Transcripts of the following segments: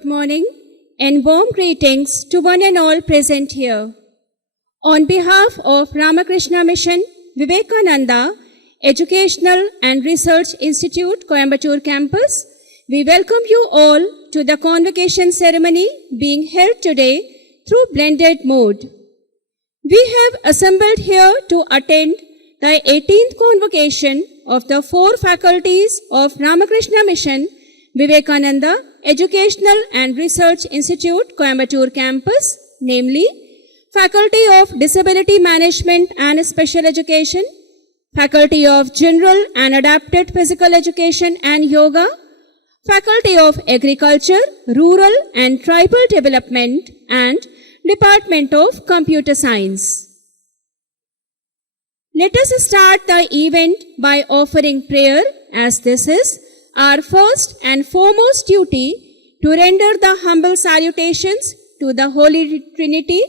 good morning and warm greetings to one and all present here. On behalf of Ramakrishna Mission, Vivekananda Educational and Research Institute, Coimbatore campus, we welcome you all to the convocation ceremony being held today through blended mode. We have assembled here to attend the 18th convocation of the 4 faculties of Ramakrishna Mission, Vivekananda Educational and Research Institute, Coimbatore campus, namely Faculty of Disability Management and Special Education, Faculty of General and Adapted Physical Education and Yoga, Faculty of Agriculture, Rural and Tribal Development, and Department of Computer Science. Let us start the event by offering prayer, as this is our first and foremost duty to render the humble salutations to the Holy Trinity,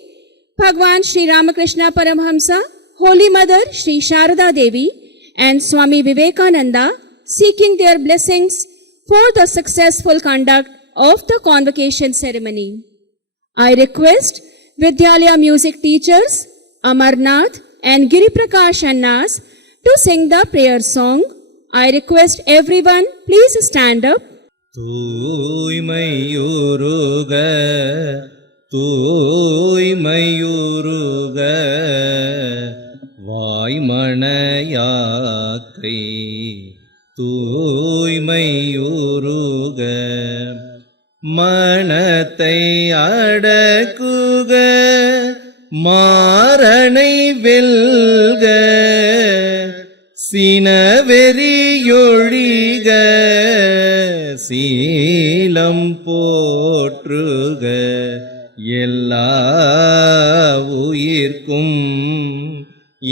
Bhagwan Sri Ramakrishna Paramhamsa, Holy Mother Sri Sharada Devi, and Swami Vivekananda, seeking their blessings for the successful conduct of the convocation ceremony. I request Vidyalaya music teachers Amarnath and Giri Prakash Annas to sing the prayer song. I request everyone, please stand up. தூய்மையுருக தூய்மையுருக வாய்மணையாக்கை தூய்மையுருக மனத்தை அடக்குக மாறனை வெல்க சினவெறியொழிக சீலம் போற்றுக எல்லா உயிர்க்கும்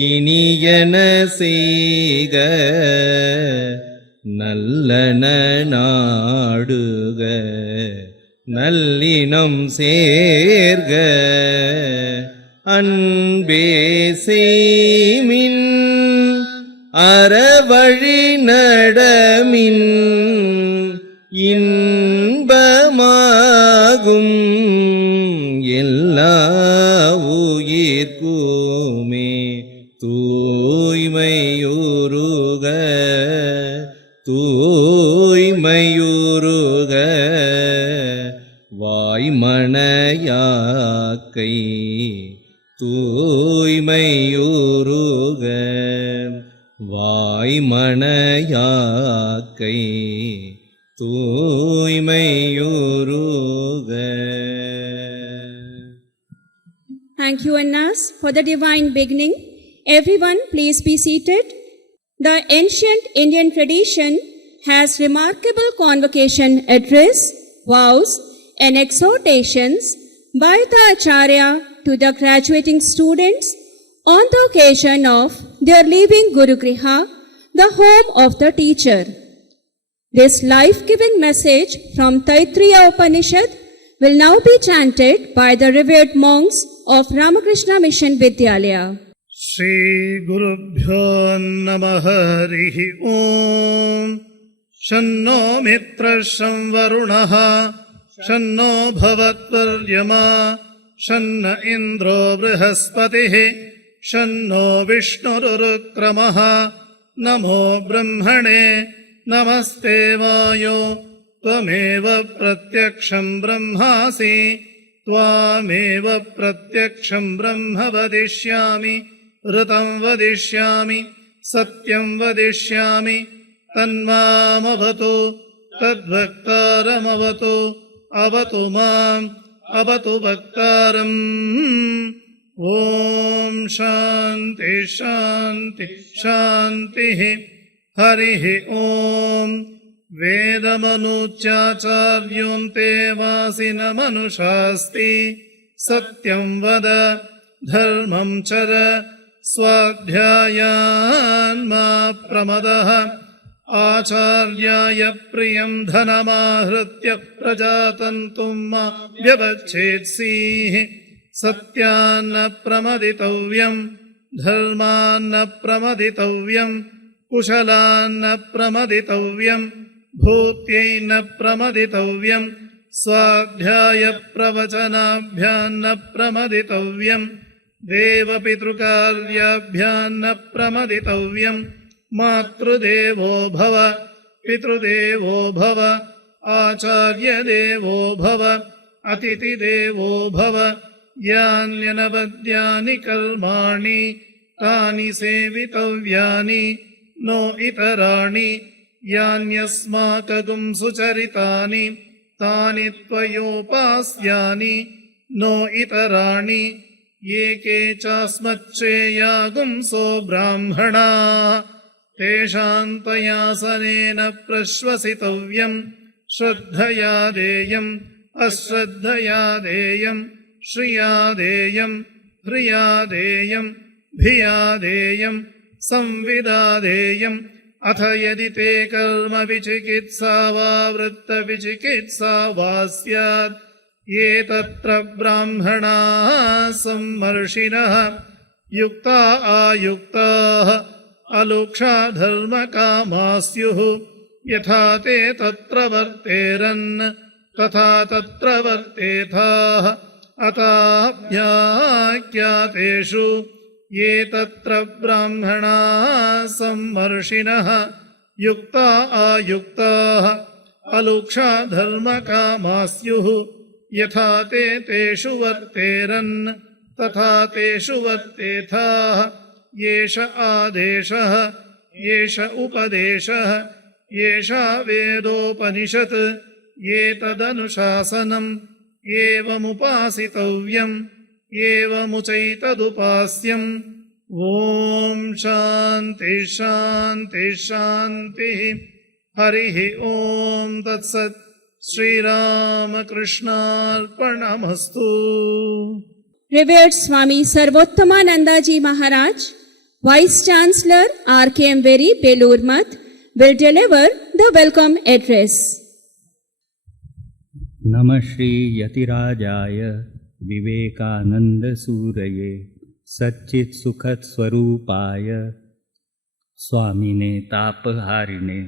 இனியன செய்க நல்லன நாடுக நல்லினம் சேர்க அன்பே செய்மின் அறவழி நடமின் இன்பமாகும் எல்லா உயிர்க்குமே தூய்மையுருக தூய்மையுருக வாய்மணையாக்கை தூய்மையுருக வாய்மணையாக்கை தூய்மையுருக. Thank you, Annas, for the divine beginning. Everyone, please be seated. The ancient Indian tradition has remarkable convocation address, vows, and exhortations by the Acharya to the graduating students on the occasion of their leaving Guru Griha, the home of the teacher. This life-giving message from Taittiriya Upanishad will now be chanted by the revered monks of Ramakrishna Mission Vidyalaya. Shri Gurubhyo Namah Harihi Om Shanno Mitra Varunah Shanno Bhavatvaryama Shanna Indro Brihaspatihi Shanno Vishnurukramah Namo Brahmane Namaste Vayo Tvameva Pratyaksham Brahmasi Tvameva Pratyaksham Brahma Vadishyami Ritam Vadishyami Satyam Vadishyami Tanmamavatu Tadbhaktaram Avatu Avatu Mam Avatu Bhaktaram. Om Shanti Shanti Shanti Harihi Om Vedamanuchacharyonte Vasina Manushasti Satyam Vada Dharmam Chara Swadhyayan Ma Pramadaha Acharyaya Priyam Dhanamahritya Prajatantum Ma Vyavachetsih Satyana Pramaditavyam Dharmana Pramaditavyam Kushalana Pramaditavyam Bhutyaina Pramaditavyam स्वाध्यायप्रवचनाभ्यान्न प्रमदितव्यम् देवपितृकार्याभ्यान्न प्रमदितव्यम् मातृदेवो भव पितृदेवो भव आचार्यदेवो भव अतिथिदेवो भव यान्यनवद्यानि कर्माणि तानि सेवितव्यानि no इतराणि यान्यस्माकं सुचरितानि तानि त्वयोपास्यानि no इतराणि ये के चास्मच्चेयागुंसो ब्राह्मणाः तेषां त्वयासनेन प्रश्वसितव्यम् श्रद्धया देयम् अश्रद्धया देयम् श्रिया देयम् ह्रिया देयम् धिया देयम् संविदा देयम् अथ यदि ते कर्म विचिकित्सा वा वृत्तविचिकित्सा वा स्यात् ये तत्र ब्राह्मणाः सम्मर्षिणः युक्ता आयुक्ताः अलुक्षा धर्मकामा स्युः यथा ते तत्र वर्तेरन् तथा तत्र वर्तेथाः अताभ्याख्यातेषु ये तत्र ब्राह्मणाः सम्मर्षिणः युक्ता आयुक्ताः अलुक्षा धर्मकामा स्युः यथा ते तेषु वर्तेरन् तथा तेषु वर्तेथाः येष आदेशः येष उपदेशः येषा वेदोपनिषत् एतदनुशासनम् एवमुपासितव्यम् एवमुचैतदुपास्यम् ॐ शान्ति शान्ति शान्तिः हरिः ॐ तत्सत् श्रीरामकृष्णार्पणमस्तु। Revered Swami Sarvottomananda Ji Maharaj, Vice Chancellor RKMVERI Belur Math, will deliver the welcome address. नमः श्री यतिराजाय विवेकानंद सूरये सच्चित सुखद स्वरूपाय स्वामिने तापहारिणे.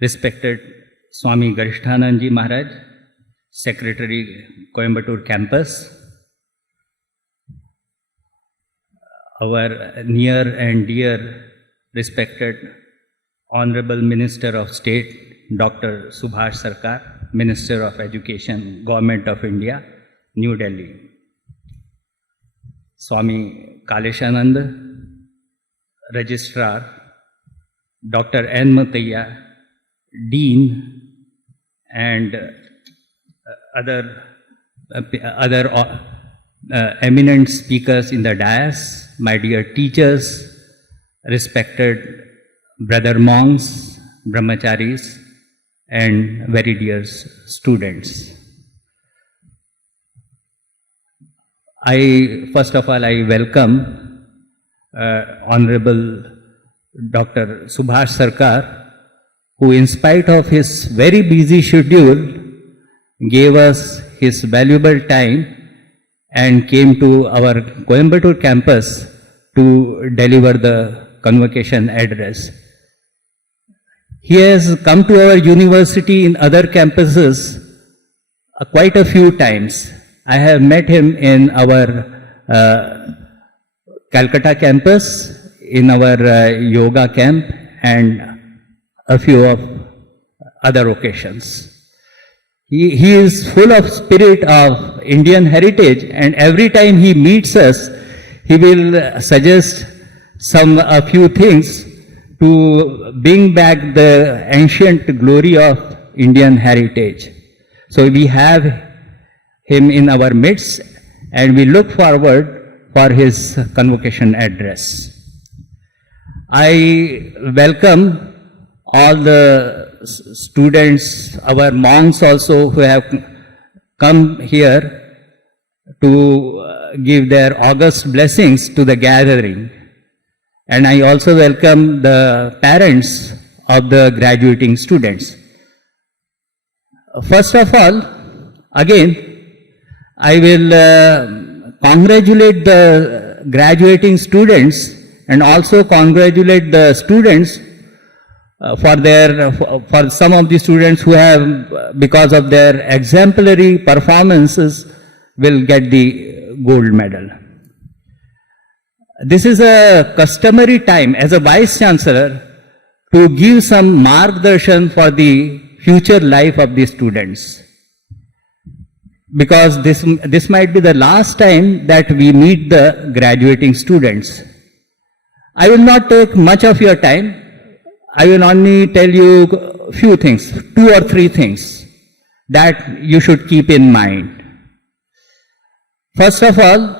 Respected Swami Garishtanand Ji Maharaj, Secretary Coimbatore Campus, our near and dear respected Honorable Minister of State Dr. Subhash Sarkar, Minister of Education, Government of India, New Delhi, Swami Kaleshanand, Registrar, Dr. N. Mataya, Dean, and other eminent speakers in the dais, my dear teachers, respected brother monks, brahmacharis, and very dear students. First of all, I welcome Honorable Dr. Subhash Sarkar, who in spite of his very busy schedule gave us his valuable time and came to our Coimbatore campus to deliver the convocation address. He has come to our university in other campuses quite a few times. I have met him in our Calcutta campus, in our yoga camp, and a few of other occasions. He is full of spirit of Indian heritage, and every time he meets us, he will suggest a few things to bring back the ancient glory of Indian heritage. So we have him in our midst, and we look forward for his convocation address. I welcome all the students, our monks also, who have come here to give their august blessings to the gathering. And I also welcome the parents of the graduating students. First of all, again, I will congratulate the graduating students and also congratulate the students for some of the students who have, because of their exemplary performances, will get the gold medal. This is a customary time as a Vice Chancellor to give some margdarshan for the future life of the students. Because this might be the last time that we meet the graduating students. I will not take much of your time. I will only tell you a few things, 2 or 3 things that you should keep in mind. First of all,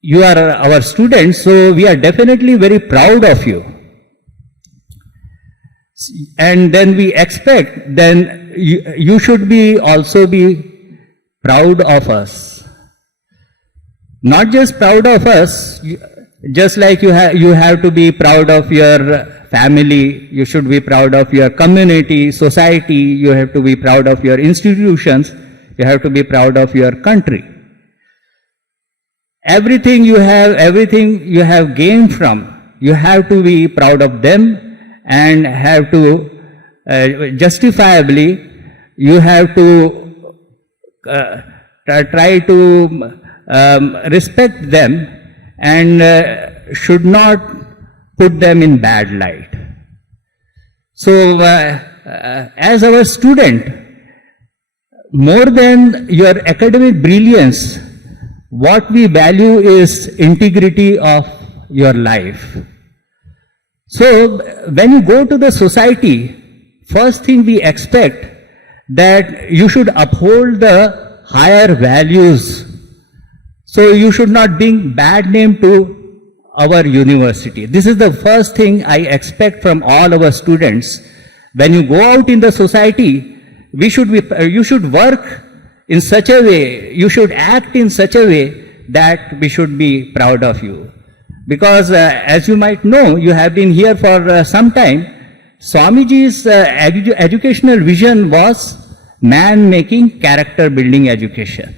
you are our students, so we are definitely very proud of you. And then we expect, then you should also be proud of us. Not just proud of us, just like you have to be proud of your family, you should be proud of your community, society, you have to be proud of your institutions, you have to be proud of your country. Everything you have gained from, you have to be proud of them and have to, justifiably, you have to try to respect them and should not put them in bad light. So, as our student, more than your academic brilliance, what we value is integrity of your life. So, when you go to the society, first thing we expect that you should uphold the higher values. So, you should not bring bad name to our university. This is the first thing I expect from all our students. When you go out in the society, you should work in such a way, you should act in such a way that we should be proud of you. Because as you might know, you have been here for some time, Swamiji's educational vision was man making character building education.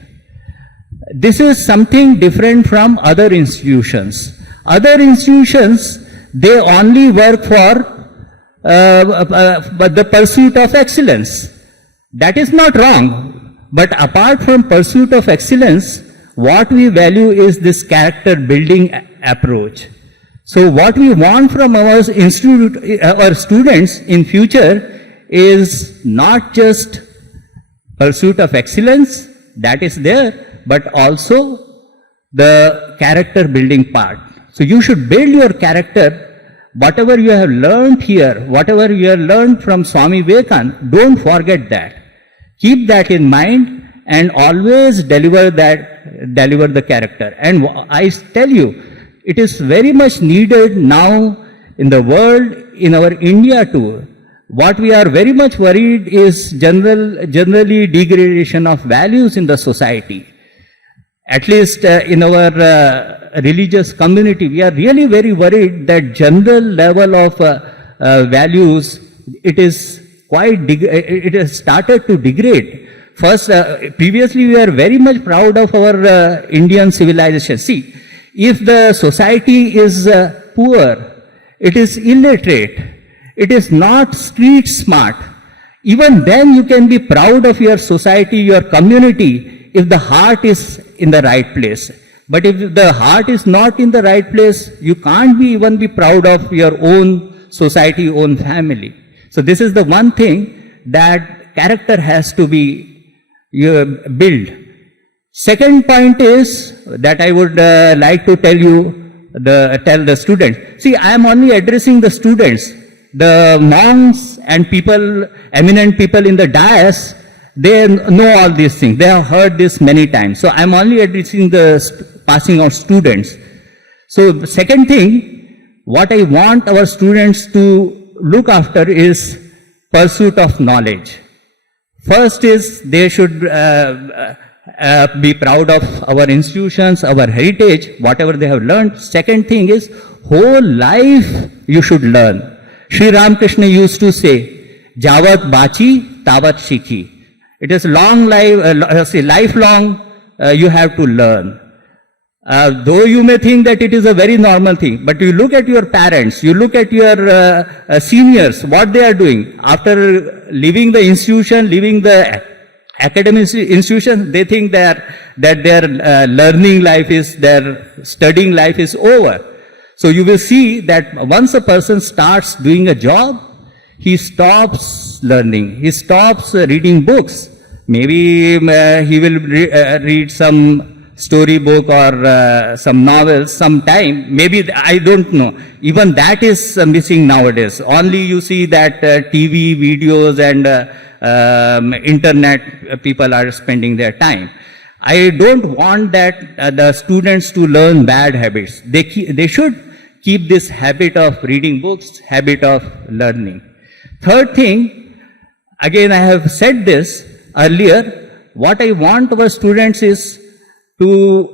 This is something different from other institutions. Other institutions, they only work for the pursuit of excellence. That is not wrong. But apart from pursuit of excellence, what we value is this character building approach. So what we want from our students in future is not just pursuit of excellence, that is there, but also the character building part. So you should build your character. Whatever you have learned here, whatever you have learned from Swami Vivekananda, don't forget that. Keep that in mind and always deliver the character. And I tell you, it is very much needed now in the world, in our India too. What we are very much worried is generally degradation of values in the society. At least in our religious community, we are really very worried that general level of values, it has started to degrade. First, previously we were very much proud of our Indian civilization. See, if the society is poor, it is illiterate, it is not street smart, even then you can be proud of your society, your community, if the heart is in the right place. But if the heart is not in the right place, you can't even be proud of your own society, own family. So this is the one thing that character has to be built. Second point is that I would like to tell the students. See, I am only addressing the students. The monks and people, eminent people in the dais, they know all these things. They have heard this many times. So I am only addressing the passing out students. So second thing, what I want our students to look after is pursuit of knowledge. First is they should be proud of our institutions, our heritage, whatever they have learned. Second thing is whole life you should learn. Sri Ramakrishna used to say, Javat bachi, tavat shikhi. It is long life, lifelong you have to learn. Though you may think that it is a very normal thing, but you look at your parents, you look at your seniors, what they are doing. After leaving the institution, leaving the academic institution, they think that their learning life is, their studying life is over. So you will see that once a person starts doing a job, he stops learning, he stops reading books. Maybe he will read some storybook or some novels sometime. Maybe, I don't know. Even that is missing nowadays. Only you see that TV videos and internet people are spending their time. I don't want that the students to learn bad habits. They should keep this habit of reading books, habit of learning. Third thing, again I have said this earlier, what I want our students is to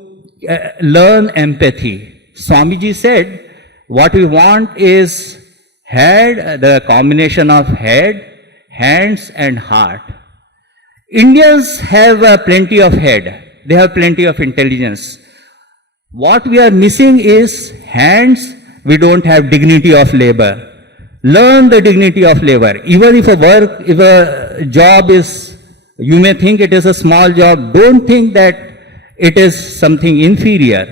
learn empathy. Swamiji said, what we want is head, the combination of head, hands and heart. Indians have plenty of head, they have plenty of intelligence. What we are missing is hands, we don't have dignity of labor. Learn the dignity of labor. Even if a job is, you may think it is a small job, don't think that it is something inferior.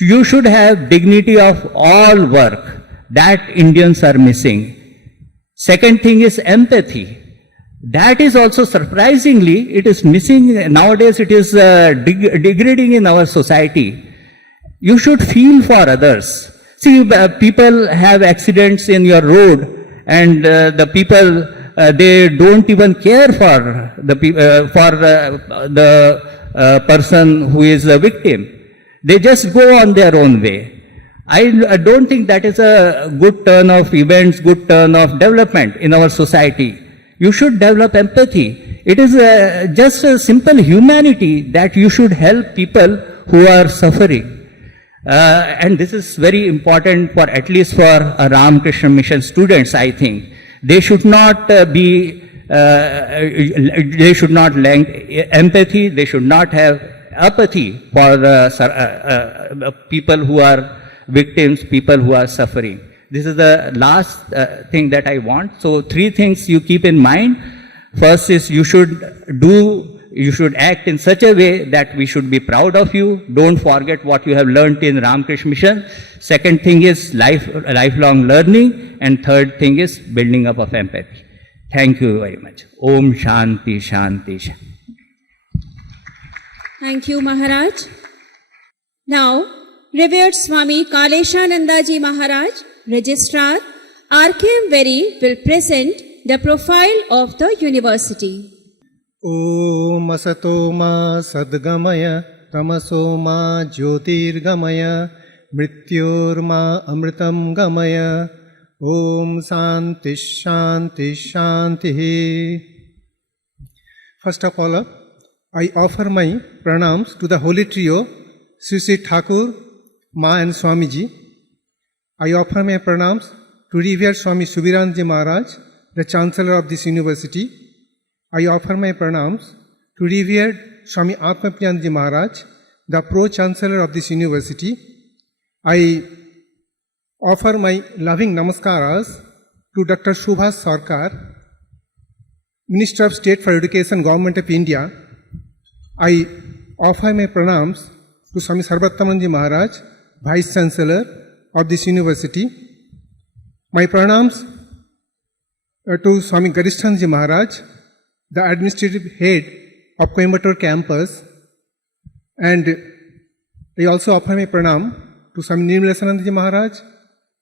You should have dignity of all work. That Indians are missing. Second thing is empathy. That is also surprisingly, it is missing nowadays, it is degrading in our society. You should feel for others. See, people have accidents in your road and the people, they don't even care for the person who is a victim. They just go on their own way. I don't think that is a good turn of events, good turn of development in our society. You should develop empathy. It is just a simple humanity that you should help people who are suffering. And this is very important for, at least for Ramakrishna Mission students, I think. They should not they should not lack empathy, they should not have apathy for people who are victims, people who are suffering. This is the last thing that I want. So 3 things you keep in mind. First is you should act in such a way that we should be proud of you. Don't forget what you have learned in Ramakrishna Mission. Second thing is lifelong learning. And third thing is building up of empathy. Thank you very much. Om Shanti Shanti Shanti. Thank you, Maharaj. Now, revered Swami Kaleshananda Ji Maharaj, Registrar, RKMVERI, will present the profile of the university. Om Asato Ma Sadgamaya Tamaso Ma Jyotirgamaya Mrityor Ma Amritam Gamaya Om Shanti Shanti Shanti. First of all, I offer my pranams to the holy trio, Sri Sri Thakur, Ma and Swamiji. I offer my pranams to revered Swami Subiranji Maharaj, the Chancellor of this university. I offer my pranams to revered Swami Atmapriyanji Maharaj, the Pro-Chancellor of this university. I offer my loving namaskaras to Dr. Subhas Sarkar, Minister of State for Education, Government of India. I offer my pranams to Swami Sarvathamanji Maharaj, Vice Chancellor of this university. My pranams to Swami Garishtanji Maharaj, the administrative head of Coimbatore campus, and I also offer my pranam to Swami Nirmalasanandaji Maharaj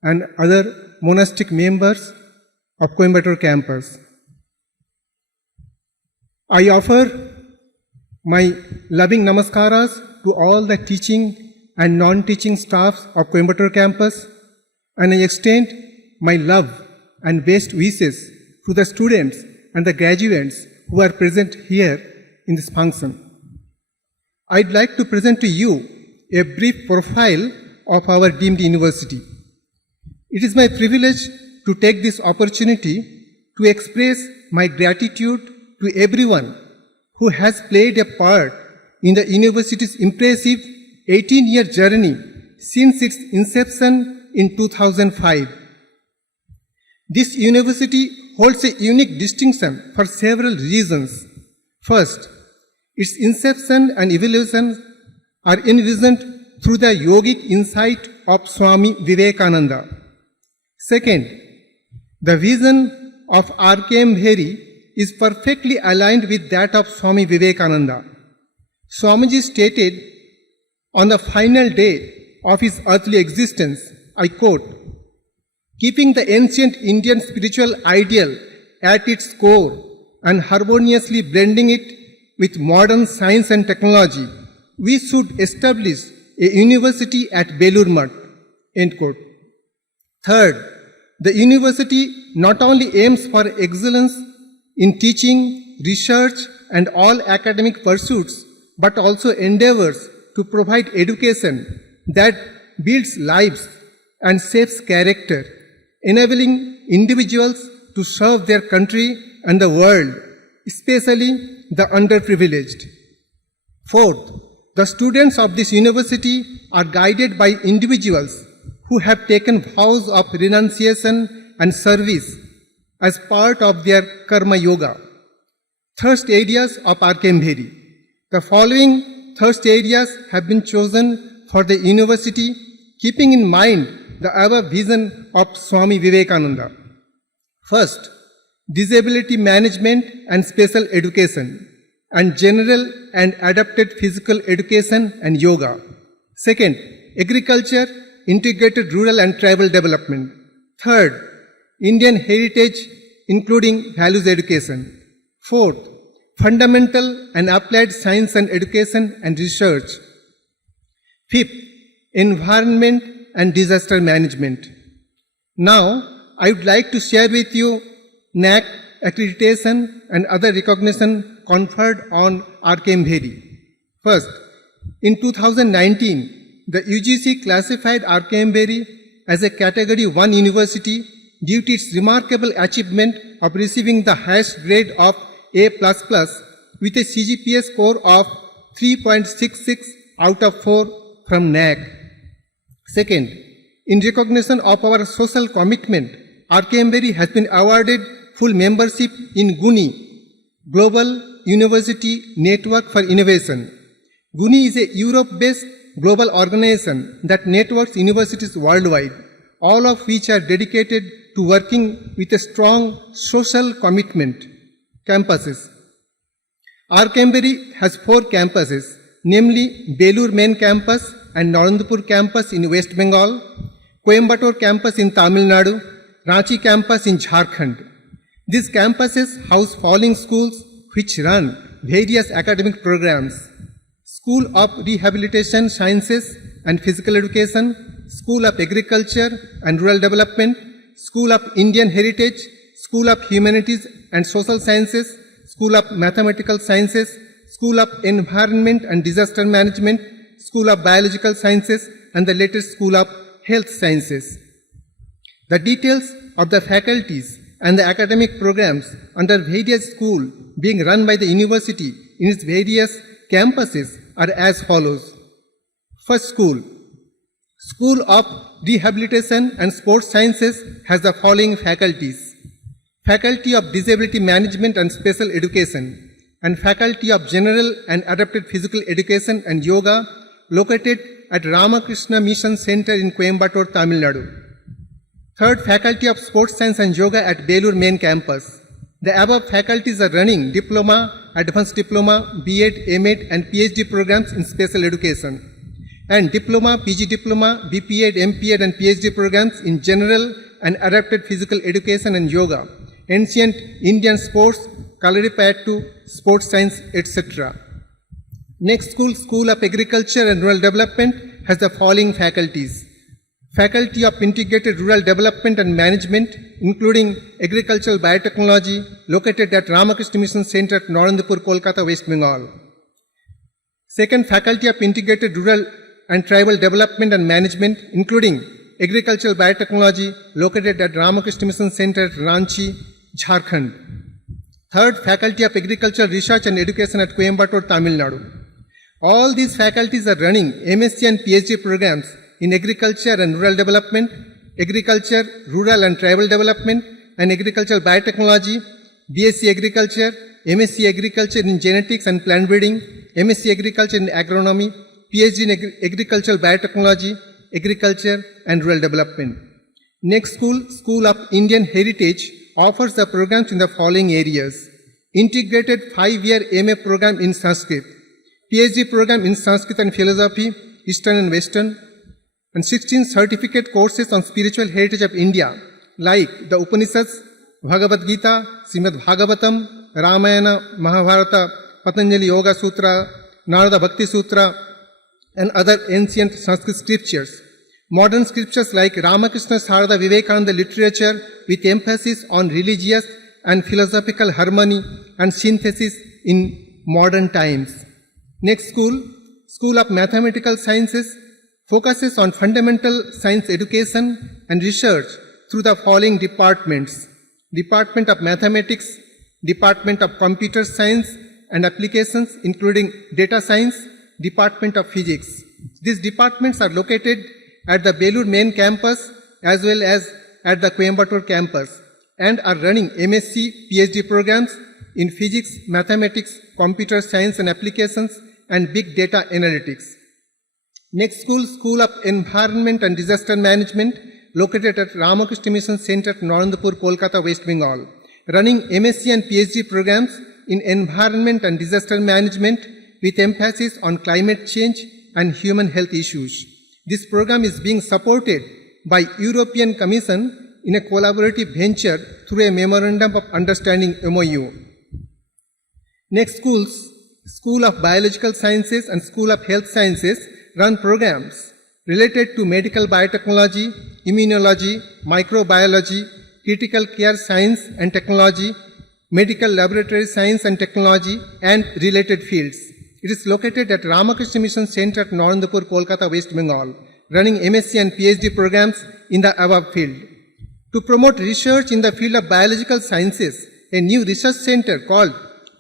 and other monastic members of Coimbatore campus. I offer my loving namaskaras to all the teaching and non-teaching staffs of Coimbatore campus, and I extend my love and best wishes to the students and the graduates who are present here in this function. I'd like to present to you a brief profile of our deemed university. It is my privilege to take this opportunity to express my gratitude to everyone who has played a part in the university's impressive 18-year journey since its inception in 2005. This university holds a unique distinction for several reasons. First, its inception and evolution are envisioned through the yogic insight of Swami Vivekananda. Second, the vision of RKMVERI is perfectly aligned with that of Swami Vivekananda. Swamiji stated on the final day of his earthly existence, I quote, "Keeping the ancient Indian spiritual ideal at its core and harmoniously blending it with modern science and technology, we should establish a university at Belur Math." End quote. Third, the university not only aims for excellence in teaching, research, and all academic pursuits, but also endeavors to provide education that builds lives and shapes character, enabling individuals to serve their country and the world, especially the underprivileged. Fourth, the students of this university are guided by individuals who have taken vows of renunciation and service as part of their karma yoga. Thirst areas of RKMVERI. The following thirst areas have been chosen for the university, keeping in mind the above vision of Swami Vivekananda. First, disability management and special education, and general and adapted physical education and yoga. Second, agriculture, integrated rural and tribal development. Third, Indian heritage, including values education. Fourth, fundamental and applied science and education and research. Fifth, environment and disaster management. Now, I would like to share with you NAC accreditation and other recognition conferred on RKMVERI. First, in 2019, the UGC classified RKMVERI as a Category 1 university due to its remarkable achievement of receiving the highest grade of A++ with a CGPA score of 3.66 out of 4 from NAC. Second, in recognition of our social commitment, RKMVERI has been awarded full membership in GUNI, Global University Network for Innovation. GUNI is a Europe-based global organization that networks universities worldwide, all of which are dedicated to working with a strong social commitment. Campuses. RKMVERI has 4 campuses, namely Belur Main Campus and Narendipur Campus in West Bengal, Coimbatore Campus in Tamil Nadu, Ranchi Campus in Jharkhand. These campuses house following schools which run various academic programs: School of Rehabilitation Sciences and Physical Education, School of Agriculture and Rural Development, School of Indian Heritage, School of Humanities and Social Sciences, School of Mathematical Sciences, School of Environment and Disaster Management, School of Biological Sciences, and the latest School of Health Sciences. The details of the faculties and the academic programs under various schools being run by the university in its various campuses are as follows. First school. School of Rehabilitation and Sports Sciences has the following faculties: Faculty of Disability Management and Special Education, and Faculty of General and Adapted Physical Education and Yoga, located at Ramakrishna Mission Center in Coimbatore, Tamil Nadu. Third, Faculty of Sports Science and Yoga at Belur Main Campus. The above faculties are running Diploma, Advanced Diploma, B.Ed, M.Ed and PhD programs in special education, and Diploma, PG Diploma, B.Ped, M.Ped and PhD programs in General and Adapted Physical Education and Yoga, Ancient Indian Sports, Kalaripayattu, Sports Science, etc. Next school, School of Agriculture and Rural Development, has the following faculties: Faculty of Integrated Rural Development and Management, including Agricultural Biotechnology, located at Ramakrishna Mission Center at Narendipur, Kolkata, West Bengal. Second, Faculty of Integrated Rural and Tribal Development and Management, including Agricultural Biotechnology, located at Ramakrishna Mission Center at Ranchi, Jharkhand. Third, Faculty of Agricultural Research and Education at Coimbatore, Tamil Nadu. All these faculties are running MSc and PhD programs in agriculture and rural development, agriculture, rural and tribal development, and agricultural biotechnology, BSc agriculture, MSc agriculture in genetics and plant breeding, MSc agriculture in agronomy, PhD in agricultural biotechnology, agriculture and rural development. Next school, School of Indian Heritage, offers the programs in the following areas: integrated 5-year MA program in Sanskrit, PhD program in Sanskrit and philosophy, Eastern and Western, and 16 certificate courses on spiritual heritage of India, like the Upanishads, Bhagavad Gita, Srimad Bhagavatam, Ramayana, Mahabharata, Patanjali Yoga Sutra, Narada Bhakti Sutra, and other ancient Sanskrit scriptures. Modern scriptures like Ramakrishna Sarada Vivekananda literature with emphasis on religious and philosophical harmony and synthesis in modern times. Next school, School of Mathematical Sciences, focuses on fundamental science education and research through the following departments: Department of Mathematics, Department of Computer Science and Applications including Data Science, Department of Physics. These departments are located at the Belur main campus as well as at the Coimbatore campus and are running MSc, PhD programs in Physics, Mathematics, Computer Science and Applications and Big Data Analytics. Next school, School of Environment and Disaster Management, located at Ramakrishna Mission Center at Narendra, Kolkata, West Bengal, running MSc and PhD programs in Environment and Disaster Management with emphasis on climate change and human health issues. This program is being supported by European Commission in a collaborative venture through a Memorandum of Understanding MOU. Next schools, School of Biological Sciences and School of Health Sciences run programs related to medical biotechnology, immunology, microbiology, critical care science and technology, medical laboratory science and technology, and related fields. It is located at Ramakrishna Mission Center at Narendra, Kolkata, West Bengal, running MSc and PhD programs in the above field. To promote research in the field of biological sciences, a new research center called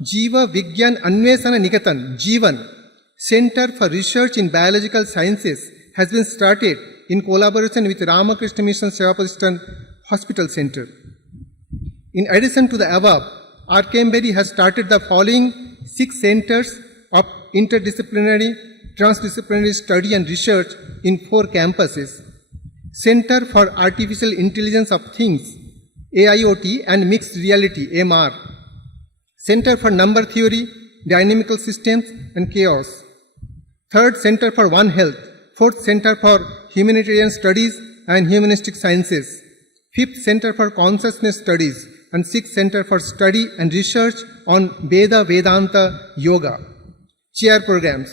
Jiva Vigyan Anveshana Niketan, Jeevan, Center for Research in Biological Sciences, has been started in collaboration with Ramakrishna Mission Sevapadistan Hospital Center. In addition to the above, RKMVERI has started the following 6 centers of interdisciplinary, transdisciplinary study and research in 4 campuses: Center for Artificial Intelligence of Things, AIoT and Mixed Reality, MR, Center for Number Theory, Dynamical Systems and Chaos, 3rd Center for One Health, 4th Center for Humanitarian Studies and Humanistic Sciences, 5th Center for Consciousness Studies, and 6th Center for Study and Research on Veda Vedanta Yoga. Chair programs.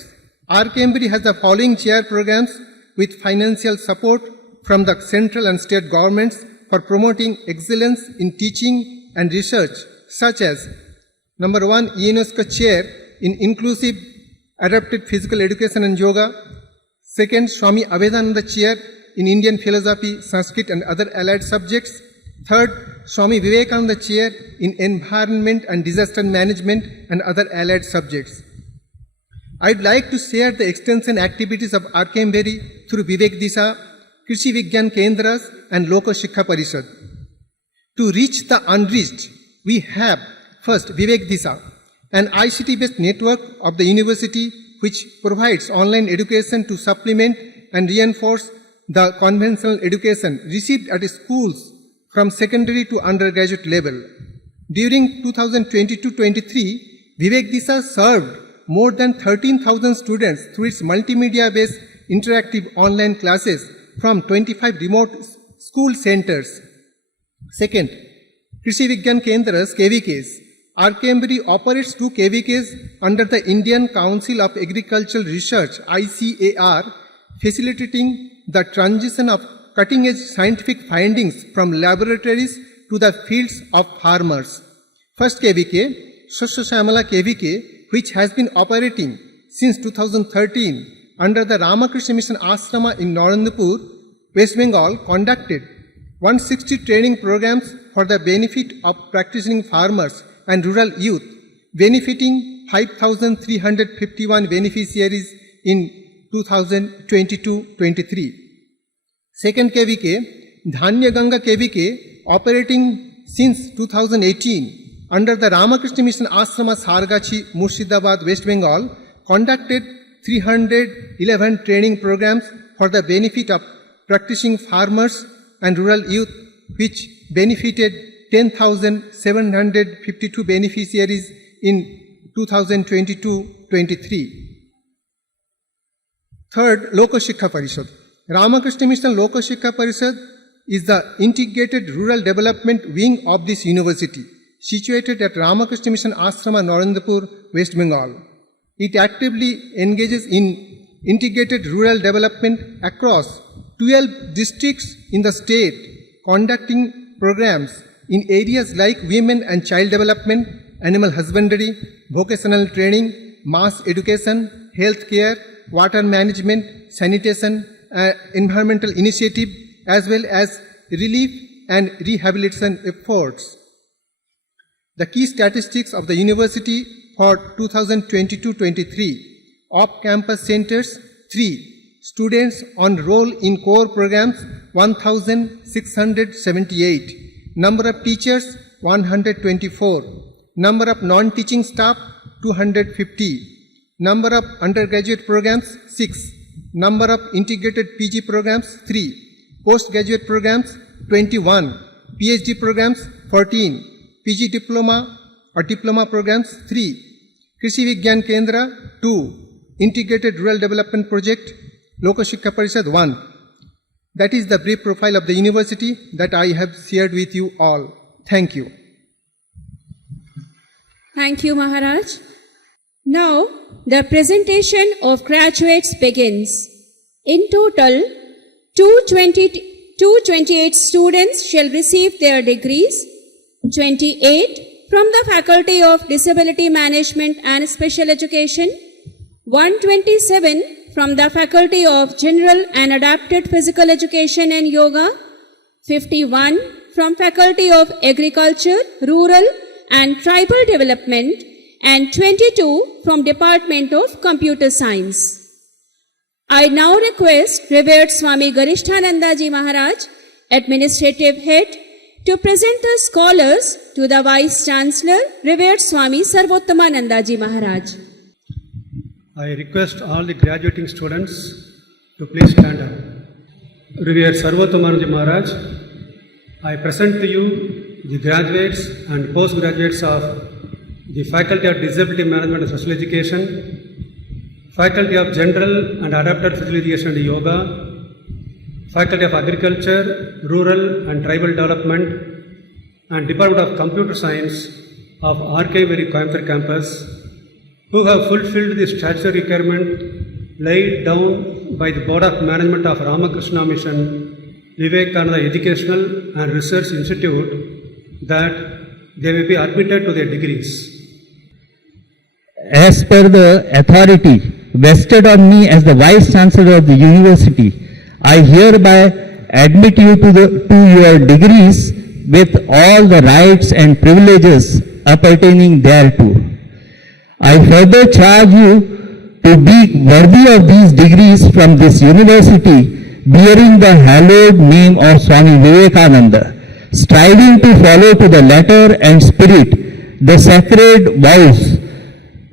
RKMVERI has the following chair programs with financial support from the central and state governments for promoting excellence in teaching and research, such as: Number 1, UNESCO Chair in Inclusive Adapted Physical Education and Yoga. 2nd, Swami Abhedananda Chair in Indian Philosophy, Sanskrit and other allied subjects. 3rd, Swami Vivekananda Chair in Environment and Disaster Management and other allied subjects. I'd like to share the extension activities of RKMVERI through Vivek Disha, Krishi Vigyan Kendras and Loko Shikha Parishad. To reach the unreached, we have first Vivek Disha, an ICT-based network of the university which provides online education to supplement and reinforce the conventional education received at schools from secondary to undergraduate level. During 2022-23, Vivek Disha served more than 13,000 students through its multimedia-based interactive online classes from 25 remote school centers. Second, Krishi Vigyan Kendras, KVKs. RKMVERI operates 2 KVKs under the Indian Council of Agricultural Research, ICAR, facilitating the transition of cutting-edge scientific findings from laboratories to the fields of farmers. First KVK, Shasya Shyamala KVK, which has been operating since 2013 under the Ramakrishna Mission Ashrama in Narendrapur, West Bengal, conducted 160 training programs for the benefit of practicing farmers and rural youth, benefiting 5,351 beneficiaries in 2022-23. Second KVK, Dhanya Ganga KVK, operating since 2018 under the Ramakrishna Mission Ashrama Sargachi, Murshidabad, West Bengal, conducted 311 training programs for the benefit of practicing farmers and rural youth, which benefited 10,752 beneficiaries in 2022-23. Third, Lokashikha Parishad. Ramakrishna Mission Lokashikha Parishad is the integrated rural development wing of this university, situated at Ramakrishna Mission Ashrama, Narendapur, West Bengal. It actively engages in integrated rural development across 12 districts in the state, conducting programs in areas like women and child development, animal husbandry, vocational training, mass education, health care, water management, sanitation, environmental initiative, as well as relief and rehabilitation efforts. The key statistics of the university for 2022-23: off-campus centers 3, students on roll in core programs 1,678, number of teachers 124, number of non-teaching staff 250, number of undergraduate programs 6, number of integrated PG programs 3, postgraduate programs 21, PhD programs 14, PG diploma or diploma programs 3, Krishi Vigyan Kendra 2, Integrated Rural Development Project, Lokashikha Parishad 1. That is the brief profile of the university that I have shared with you all. Thank you. Thank you, Maharaj. Now, the presentation of graduates begins. In total, 228 students shall receive their degrees, 28 from the Faculty of Disability Management and Special Education, 127 from the Faculty of General and Adapted Physical Education and Yoga, 51 from Faculty of Agriculture, Rural and Tribal Development, and 22 from Department of Computer Science. I now request Revered Swami Garishtananda Ji Maharaj, Administrative Head, to present the scholars to the Vice Chancellor, Revered Swami Sarvottamananda Ji Maharaj. I request all the graduating students to please stand up. Revered Sarvottamananda Ji Maharaj, I present to you the graduates and postgraduates of the Faculty of Disability Management and Special Education, Faculty of General and Adapted Physical Education and Yoga, Faculty of Agriculture, Rural and Tribal Development, and Department of Computer Science of RKMVERI Coimbatore campus, who have fulfilled the statutory requirement laid down by the Board of Management of Ramakrishna Mission Vivekananda Educational and Research Institute, that they may be admitted to their degrees. As per the authority vested on me as the Vice Chancellor of the University, I hereby admit you to your degrees with all the rights and privileges appertaining thereto. I further charge you to be worthy of these degrees from this university, bearing the hallowed name of Swami Vivekananda, striving to follow to the letter and spirit the sacred vows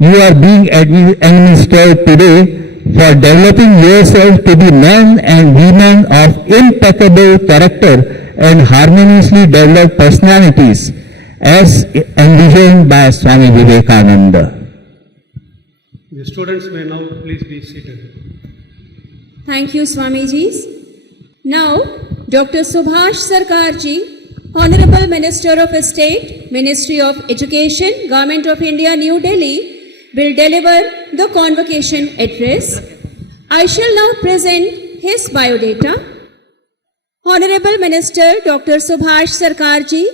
you are being administered today for developing yourself to be men and women of impeccable character and harmoniously developed personalities as envisioned by Swami Vivekananda. The students may now please be seated. Thank you, Swamijis. Now, Dr. Subhash Sarkarji, Honorable Minister of State, Ministry of Education, Government of India, New Delhi, will deliver the convocation address. I shall now present his biodata. Honorable Minister Dr. Subhash Sarkarji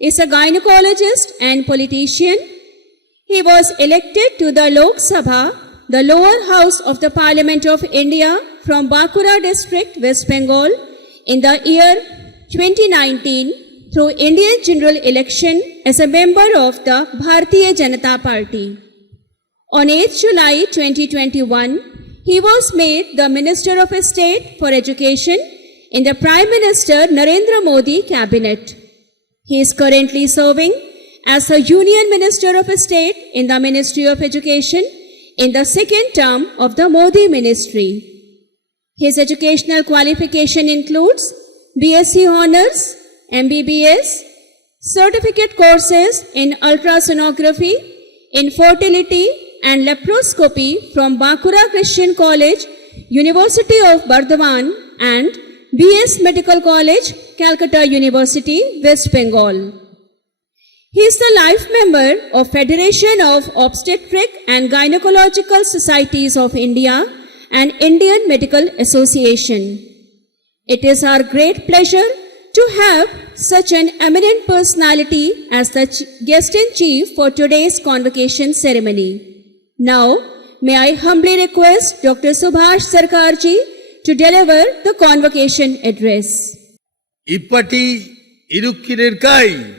is a gynecologist and politician. He was elected to the Lok Sabha, the lower house of the Parliament of India, from Bankura district, West Bengal, in the year 2019 through Indian general election as a member of the Bharatiya Janata Party. On 8th July 2021, he was made the Minister of State for Education in the Prime Minister Narendra Modi cabinet. He is currently serving as the Union Minister of State in the Ministry of Education in the second term of the Modi ministry. His educational qualification includes BSc Honours, MBBS, certificate courses in ultrasonography, infertility and laparoscopy from Bankura Christian College, University of Bardhaman and BS Medical College, Calcutta University, West Bengal. He is the life member of Federation of Obstetric and Gynecological Societies of India and Indian Medical Association. It is our great pleasure to have such an eminent personality as the guest-in-chief for today's convocation ceremony. Now, may I humbly request Dr. Subhash Sarkarji to deliver the convocation address. Ipati Irukirkai.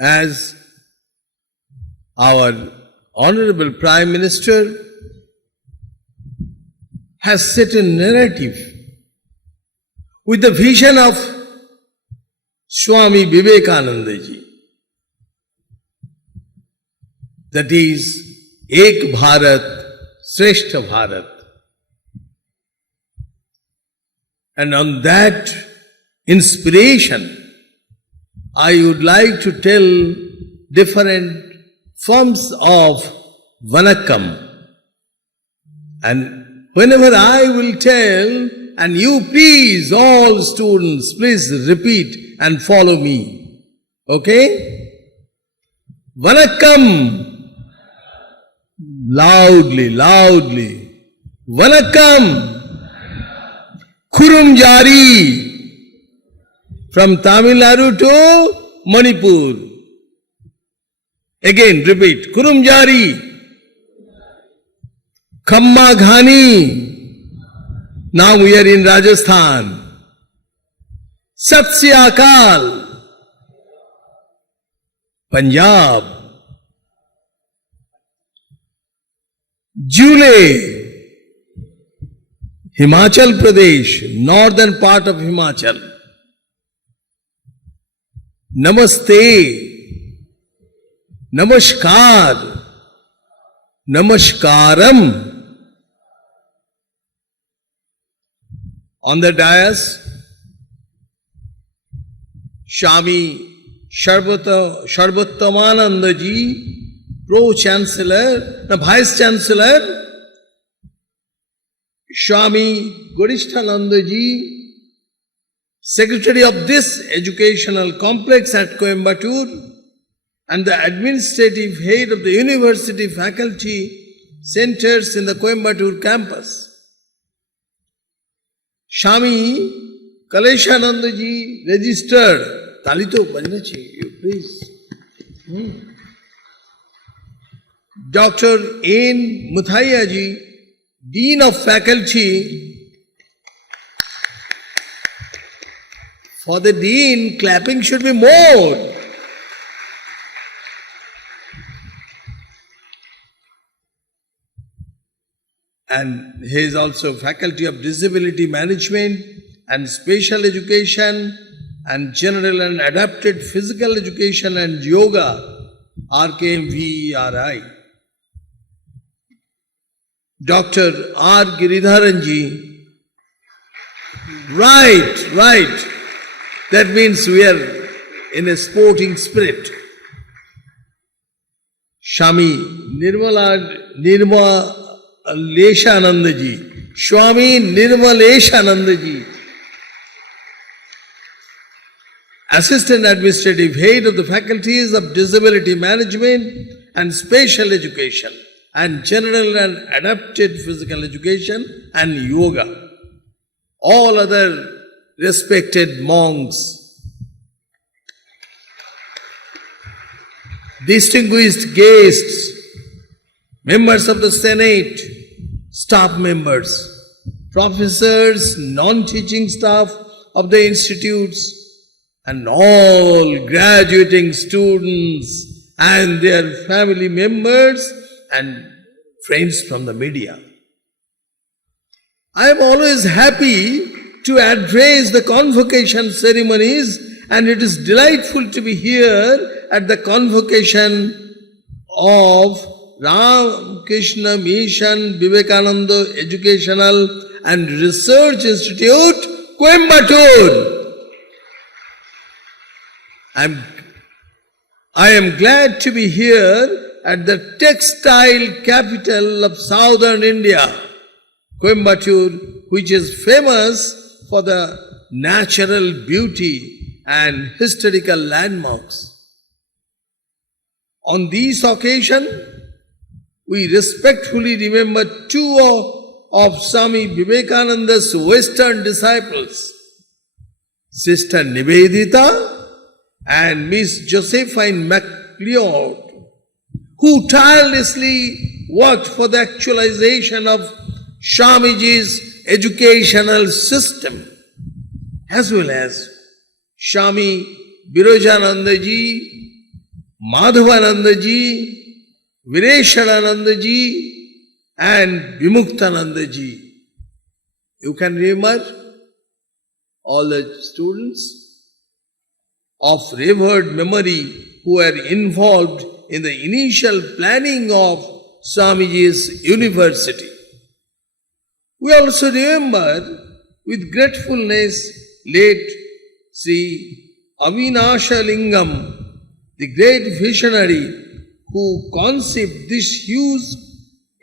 As our Honorable Prime Minister has set a narrative with the vision of Swami Vivekananda ji. That is, Ek Bharat, Shrestha Bharat. And on that inspiration, I would like to tell different forms of Vanakkam. And whenever I will tell, and you please, all students, please repeat and follow me. Okay? Vanakkam. Loudly, loudly. Vanakkam. Kurum Jari. From Tamil Nadu to Manipur. Again, repeat. Kurum Jari. Khamma Ghani. Now we are in Rajasthan. Sat Sri Akal. Punjab. Jule. Himachal Pradesh, northern part of Himachal. Namaste, Namaskar, Namaskaram. On the dais, Swami Sarvottamananda ji, Pro-Chancellor, the Vice-Chancellor, Swami Gorishtananda ji, Secretary of this educational complex at Coimbatore, and the administrative head of the university faculty centers in the Coimbatore campus. Swami Kaleshananda ji, registered. Talito bajna chahiye, please. Dr. N. Muthaiya ji, Dean of Faculty. For the Dean, clapping should be more. And he is also Faculty of Disability Management and Special Education and General and Adapted Physical Education and Yoga, RKMVERI. Dr. R. Giridharanji. Right. That means we are in a sporting spirit. Swami Nirmaleshananda ji. Swami Nirmaleshananda ji. Assistant Administrative Head of the Faculties of Disability Management and Special Education and General and Adapted Physical Education and Yoga. All other respected monks, distinguished guests, members of the Senate, staff members, professors, non-teaching staff of the institutes, and all graduating students and their family members and friends from the media. I am always happy to address the convocation ceremonies, and it is delightful to be here at the convocation of Ramakrishna Mission Vivekananda Educational and Research Institute, Coimbatore. I am glad to be here at the textile capital of southern India, Coimbatore, which is famous for the natural beauty and historical landmarks. On this occasion, we respectfully remember two of Swami Vivekananda's Western disciples, Sister Nivedita and Miss Josephine MacLeod, who tirelessly worked for the actualization of Swamiji's educational system, as well as Swami Birajanandaji, Madhavanandaji, Vireshanandaji, and Vimuktanandaji. You can remember all the students of revered memory who were involved in the initial planning of Swamiji's university. We also remember with gratefulness late Sri Avinasha Lingam, the great visionary who conceived this huge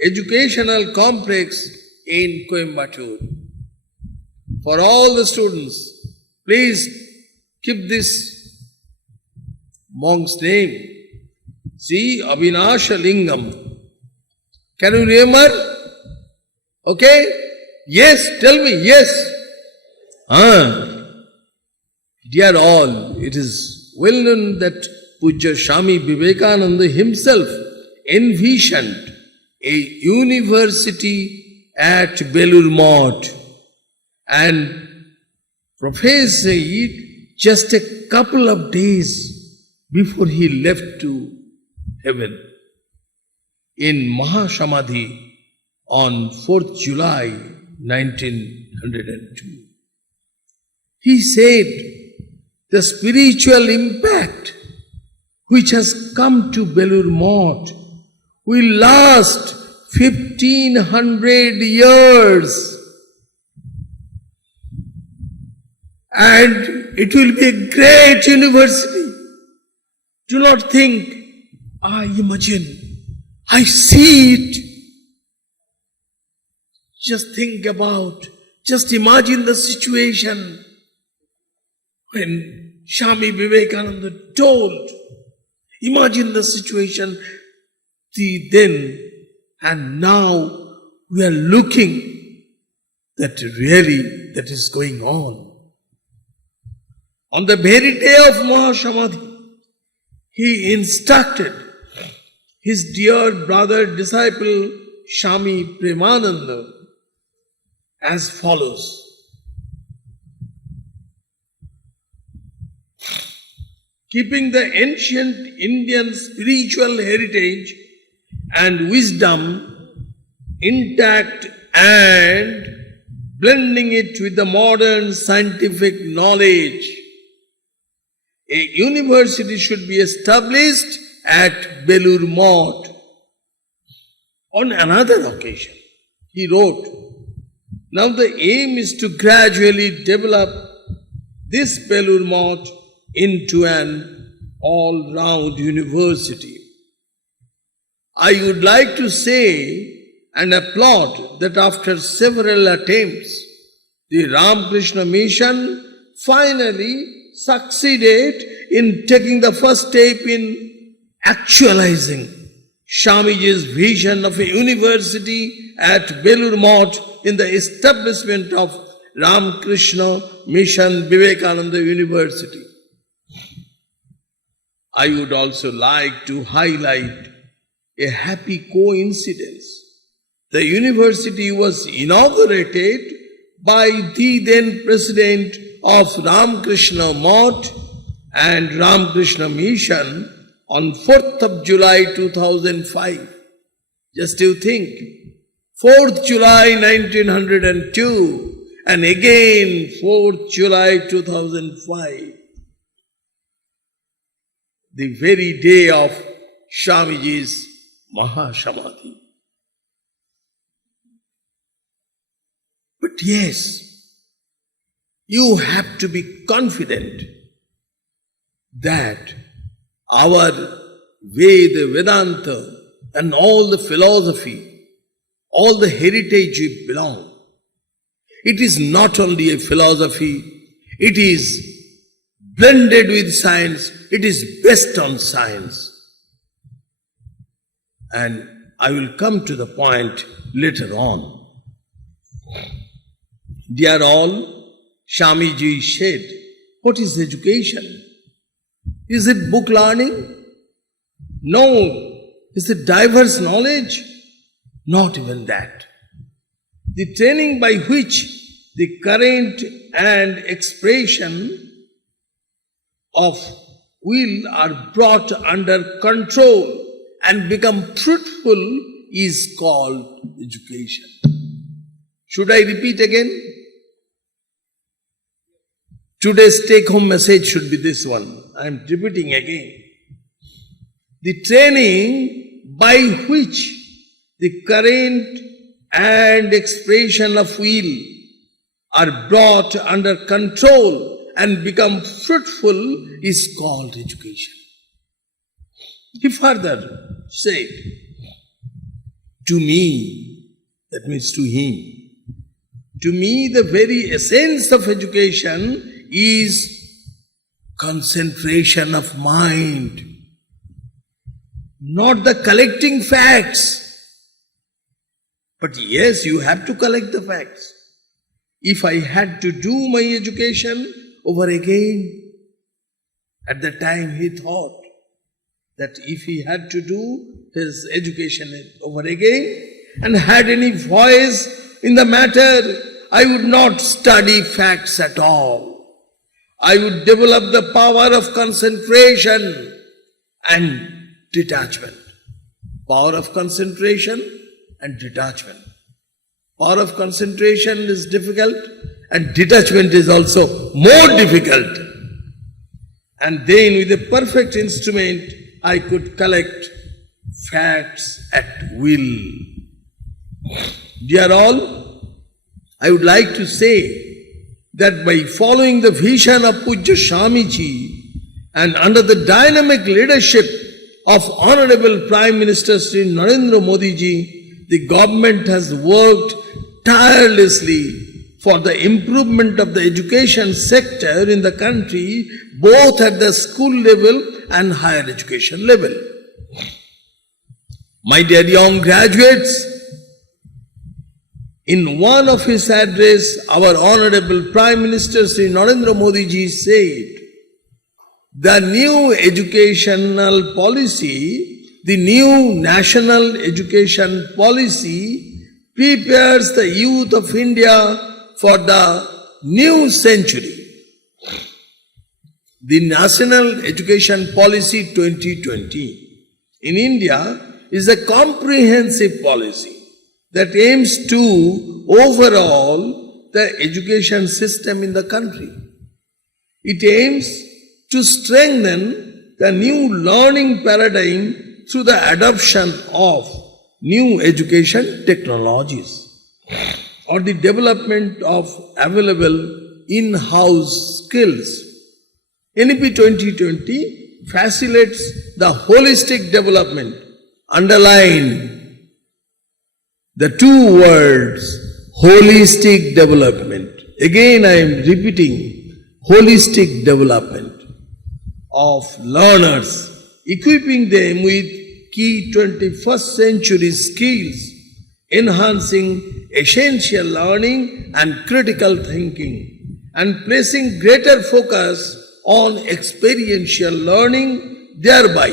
educational complex in Coimbatore. For all the students, please keep this monk's name, Sri Avinasha Lingam. Can you remember? Okay? Yes, tell me, yes. Dear all, it is well known that Pujya Swami Vivekananda himself envisioned a university at Belur Math and professed it just a couple of days before he left to heaven. In Mahasamadhi on 4th July 1902. He said, the spiritual impact which has come to Belur Math will last 1500 years. And it will be a great university. Do not think, I imagine, I see it. Just think about, just imagine the situation when Swami Vivekananda told. Imagine the situation then and now we are looking that really that is going on. On the very day of Mahasamadhi, he instructed his dear brother disciple Swami Premananda as follows. Keeping the ancient Indian spiritual heritage and wisdom intact and blending it with the modern scientific knowledge, a university should be established at Belur Math. On another occasion, he wrote, now the aim is to gradually develop this Belur Math into an all-round university. I would like to say and applaud that after several attempts, the Ramakrishna Mission finally succeeded in taking the first step in actualizing Swamiji's vision of a university at Belur Math in the establishment of Ramakrishna Mission Vivekananda University. I would also like to highlight a happy coincidence. The university was inaugurated by the then president of Ramakrishna Math, and Ramakrishna Mission on 4th of July 2005. Just you think, 4th July 1902 and again 4th July 2005, the very day of Swamiji's Mahasamadhi. But yes, you have to be confident that our Veda, Vedanta and all the philosophy, all the heritage we belong, it is not only a philosophy, it is blended with science, it is based on science. And I will come to the point later on. Dear all, Swamiji said, what is education? Is it book learning? No. Is it diverse knowledge? Not even that. The training by which the current and expression of will are brought under control and become fruitful is called education. Should I repeat again? Today's take-home message should be this one. I am repeating again. The training by which the current and expression of will are brought under control and become fruitful is called education. He further said, to me, that means to him, to me the very essence of education is concentration of mind, not the collecting facts. But yes, you have to collect the facts. If I had to do my education over again, at the time he thought that if he had to do his education over again and had any voice in the matter, I would not study facts at all. I would develop the power of concentration and detachment. Power of concentration and detachment. Power of concentration is difficult and detachment is also more difficult. And then with a perfect instrument, I could collect facts at will. Dear all, I would like to say that by following the vision of Pujya Swamiji and under the dynamic leadership of Honorable Prime Minister Sri Narendra Modi ji, the government has worked tirelessly for the improvement of the education sector in the country, both at the school level and higher education level. My dear young graduates, in one of his address, our Honorable Prime Minister Sri Narendra Modi ji said, the new educational policy, the new national education policy prepares the youth of India for the new century. The National Education Policy 2020 in India is a comprehensive policy that aims to overhaul the education system in the country. It aims to strengthen the new learning paradigm through the adoption of new education technologies or the development of available in-house skills. NEP 2020 facilitates the holistic development. Underline the two words, holistic development. Again I am repeating, holistic development of learners, equipping them with key 21st century skills, enhancing essential learning and critical thinking, and placing greater focus on experiential learning, thereby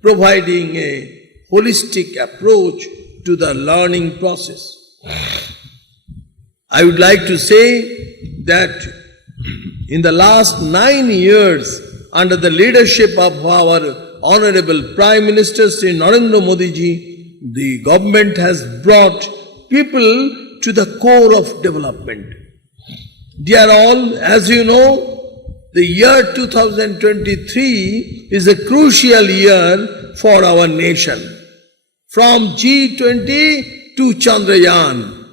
providing a holistic approach to the learning process. I would like to say that in the last 9 years, under the leadership of our Honorable Prime Minister Sri Narendra Modi ji, the government has brought people to the core of development. Dear all, as you know, the year 2023 is a crucial year for our nation. From G20 to Chandrayaan.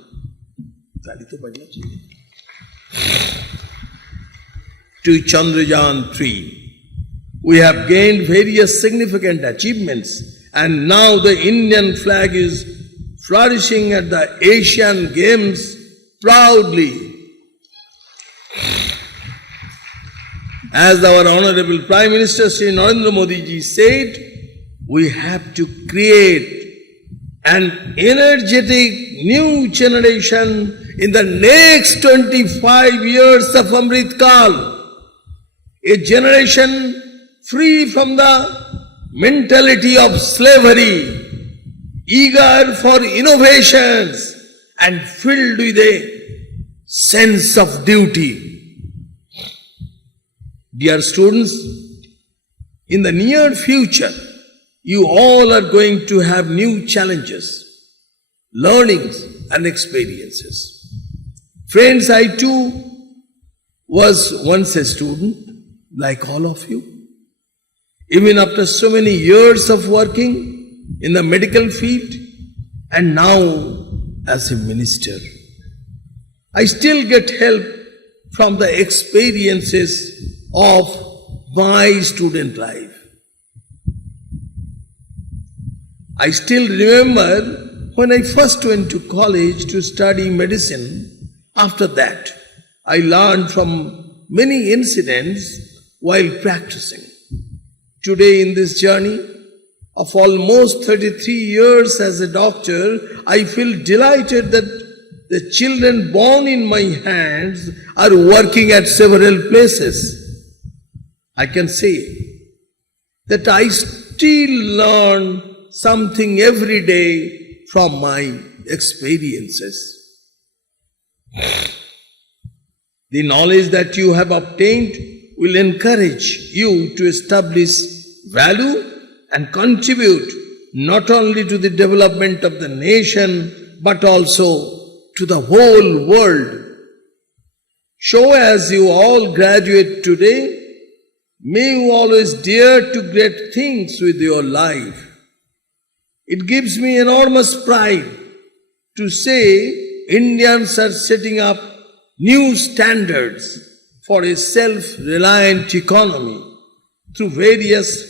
To Chandrayaan 3. We have gained various significant achievements, and now the Indian flag is flourishing at the Asian Games proudly. As our Honorable Prime Minister Sri Narendra Modi ji said, we have to create an energetic new generation in the next 25 years of Amrit Kal. A generation free from the mentality of slavery, eager for innovations and filled with a sense of duty. Dear students, in the near future, you all are going to have new challenges, learnings and experiences. Friends, I too was once a student, like all of you. Even after so many years of working in the medical field and now as a minister, I still get help from the experiences of my student life. I still remember when I first went to college to study medicine. After that, I learned from many incidents while practicing. Today in this journey of almost 33 years as a doctor, I feel delighted that the children born in my hands are working at several places. I can say that I still learn something every day from my experiences. The knowledge that you have obtained will encourage you to establish value and contribute not only to the development of the nation but also to the whole world. So as you all graduate today, may you always dare to great things with your life. It gives me enormous pride to say Indians are setting up new standards for a self-reliant economy through various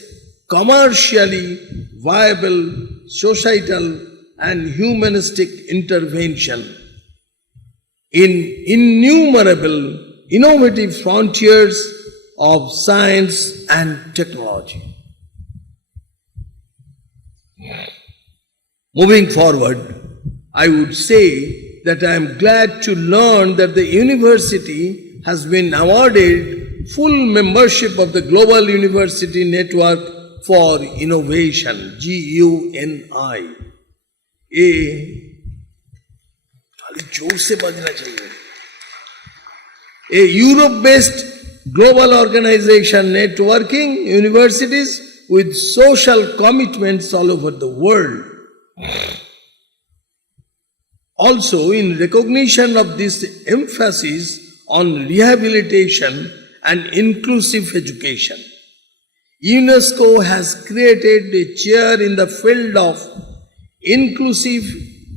commercially viable societal and humanistic intervention in innumerable innovative frontiers of science and technology. Moving forward, I would say that I am glad to learn that the university has been awarded full membership of the Global University Network for Innovation, GUNI. A Europe-based global organization networking universities with social commitments all over the world. Also, in recognition of this emphasis on rehabilitation and inclusive education, UNESCO has created a chair in the field of inclusive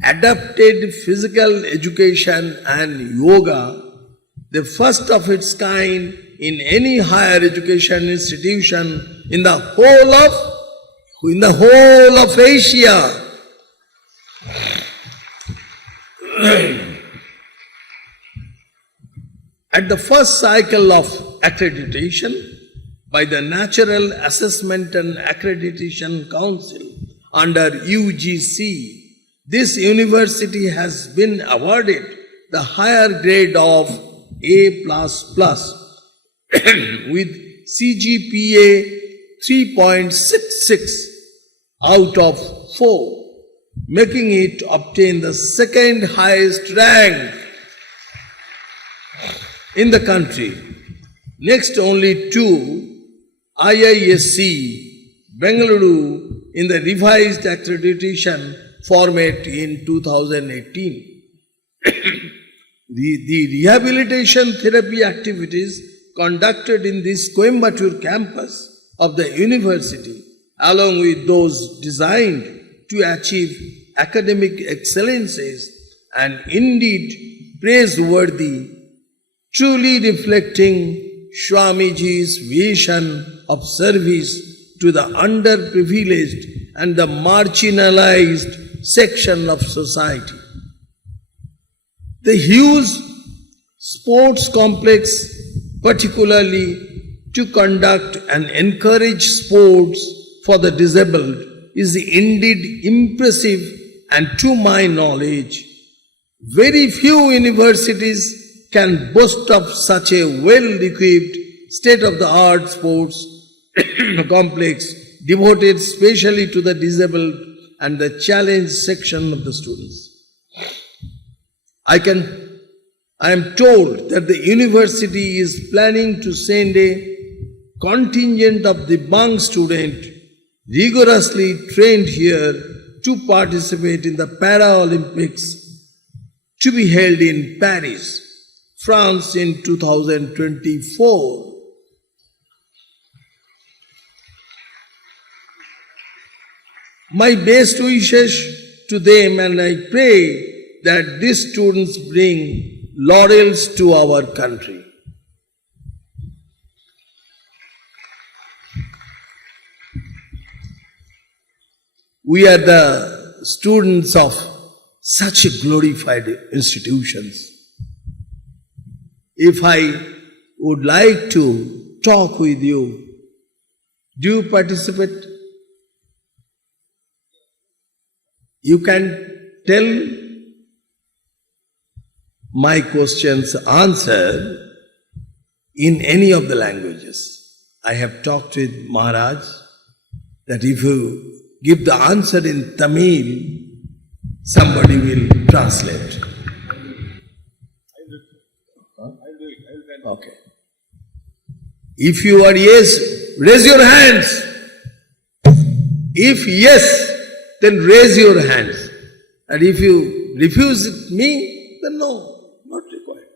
adapted physical education and yoga, the first of its kind in any higher education institution in the whole of Asia. At the first cycle of accreditation by the Natural Assessment and Accreditation Council under UGC, this university has been awarded the higher grade of A++ with CGPA 3.66 out of 4, making it obtain the second highest rank in the country, next only to IISC, Bengaluru in the revised accreditation format in 2018. The rehabilitation therapy activities conducted in this Coimbatore campus of the university, along with those designed to achieve academic excellences and indeed praiseworthy, truly reflecting Swamiji's vision of service to the underprivileged and the marginalized section of society. The huge sports complex, particularly to conduct and encourage sports for the disabled, is indeed impressive, and to my knowledge, very few universities can boast of such a well-equipped, state-of-the-art sports complex devoted specially to the disabled and the challenged section of the students. I am told that the university is planning to send a contingent of the Bang students rigorously trained here to participate in the Paralympics to be held in Paris, France in 2024. My best wishes to them, and I pray that these students bring laurels to our country. We are the students of such glorified institutions. If I would like to talk with you, do you participate? You can tell my questions answered in any of the languages. I have talked with Maharaj that if you give the answer in Tamil, somebody will translate. Okay. If you are yes, raise your hands. If yes, then raise your hands. And if you refuse me, then no, not required.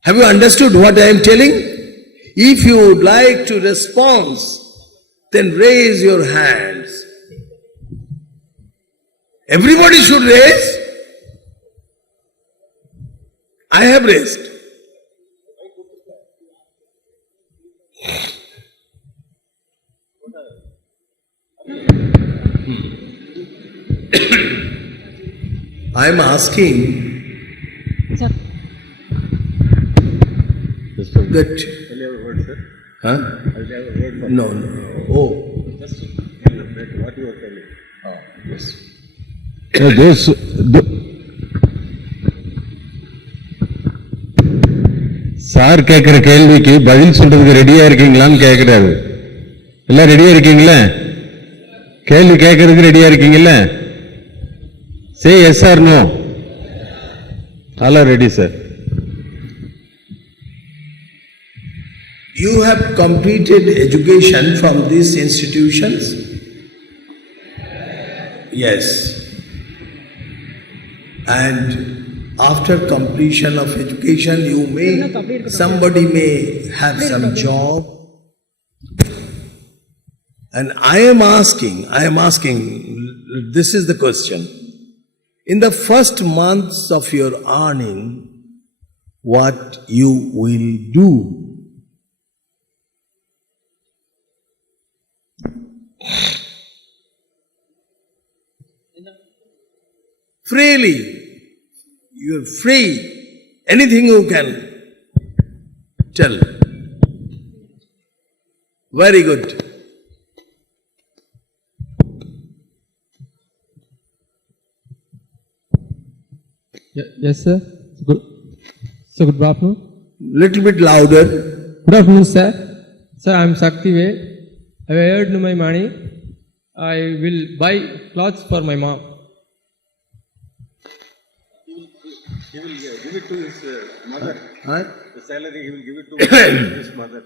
Have you understood what I am telling? If you would like to respond, then raise your hands. Everybody should raise. I have raised. I am asking that. Huh? No. Oh. What you are telling. Yes. Sir கேட்கிற கேள்விக்கு பதில் சொல்றதுக்கு ரெடியா இருக்கீங்களான்னு கேட்கிறாரு. எல்லாம் ரெடியா இருக்கீங்களா? கேள்வி கேட்கறதுக்கு ரெடியா இருக்கீங்களா? Say yes or no. All are ready, sir. You have completed education from these institutions? Yes. And after completion of education, somebody may have some job. And I am asking, this is the question. In the first months of your earning, what you will do? Freely. You are free. Anything you can tell. Very good. Yes, sir. Good. So, good afternoon. Little bit louder. Good afternoon, sir. Sir, I am Shaktive. I have earned my money. I will buy clothes for my mom. He will give it to his mother. Huh? The salary he will give it to his mother.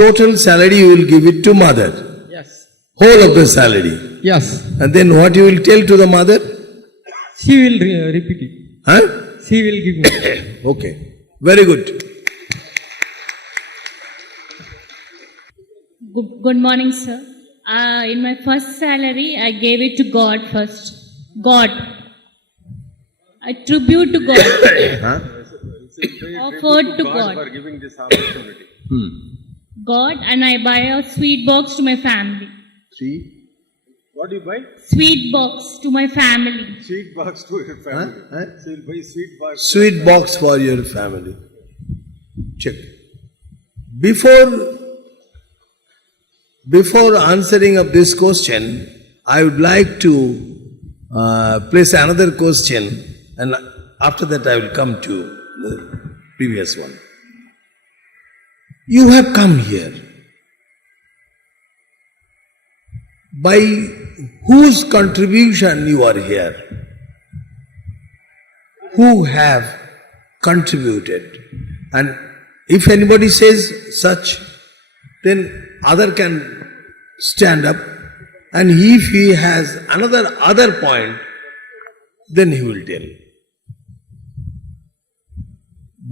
total salary you will give it to mother. Yes. Whole of the salary. Yes. And then what you will tell to the mother? She will repeat it. Huh? She will give me. Okay. Very good. Good morning, sir. In my first salary, I gave it to God first. God. I tribute to God. Huh? Offered to God. for giving this opportunity. God, and I buy a sweet box to my family. See? What do you buy? Sweet box to my family. Sweet box to your family. Huh? So you'll buy sweet box. Sweet box for your family. Check. Before answering of this question, I would like to place another question, and after that I will come to the previous one. You have come here. By whose contribution you are here? Who have contributed? And if anybody says such, then other can stand up, and if he has other point, then he will tell.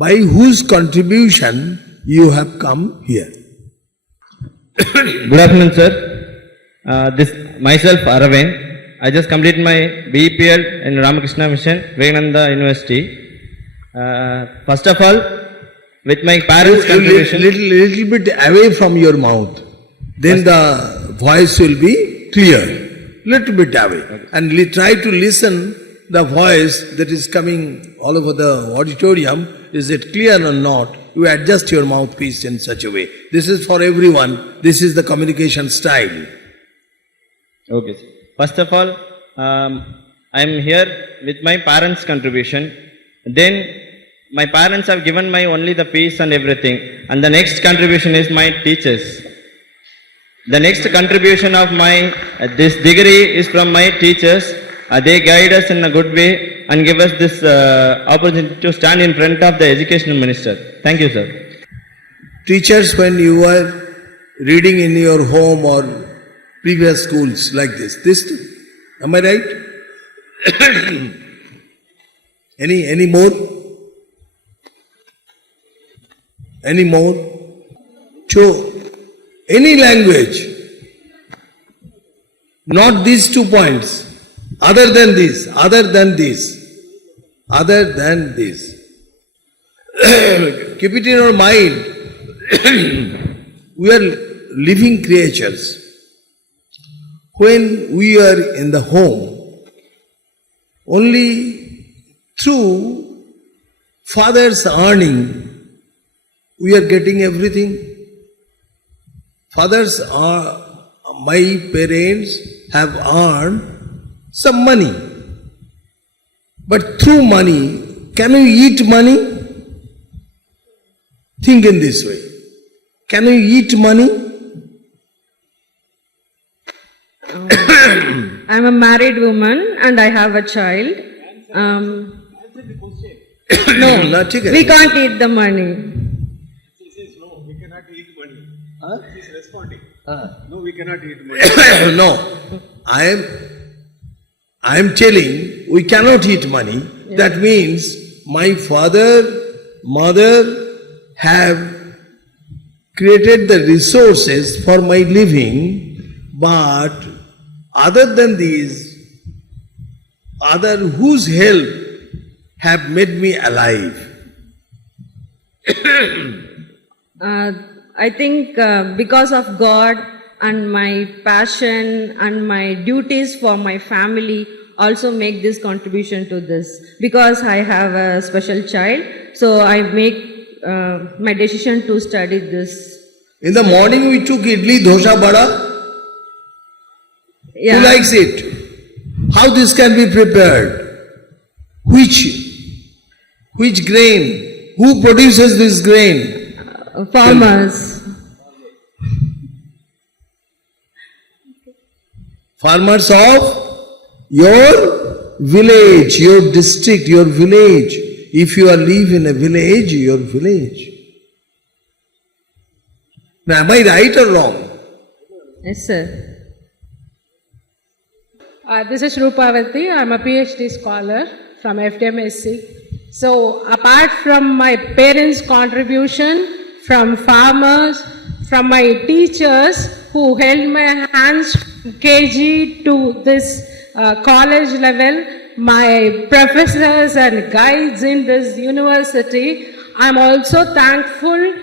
By whose contribution you have come here? Good afternoon, sir. Myself, Aravind. I just completed my BEPL in Ramakrishna Mission, Vivekananda University. First of all, with my parents' contribution. Little bit away from your mouth. Then the voice will be clear. Little bit away. Okay. And try to listen the voice that is coming all over the auditorium. Is it clear or not? You adjust your mouthpiece in such a way. This is for everyone. This is the communication style. Okay, sir. First of all, I am here with my parents' contribution. Then my parents have given my only the fees and everything. And the next contribution is my teachers. The next contribution of my this degree is from my teachers. They guide us in a good way and give us this opportunity to stand in front of the education minister. Thank you, sir. Teachers, when you were reading in your home or previous schools like this, am I right? Any more? Any more? So, any language, not these 2 points, other than this, keep it in our mind. We are living creatures. When we are in the home, only through father's earning, we are getting everything. Fathers my parents have earned some money. But through money, can you eat money? Think in this way. Can you eat money? I'm a married woman and I have a child. No, we can't eat the money. She says, no, we cannot eat money. She's responding. No, we cannot eat money. No, I am telling we cannot eat money. Yeah. That means my father, mother have created the resources for my living, but other than these, other whose help have made me alive. I think because of God and my passion and my duties for my family also make this contribution to this. Because I have a special child, so I make my decision to study this. In the morning we took idli, dosha, bada. Yeah. Who likes it? How this can be prepared? Which grain? Who produces this grain? Farmers. Farmers of your village, your district, your village. If you are live in a village, your village. Now, am I right or wrong? Yes, sir. This is Rupavati. I'm a PhD scholar from FDMSC. So, apart from my parents' contribution, from farmers, from my teachers who held my hands from KG to this college level, my professors and guides in this university, I'm also thankful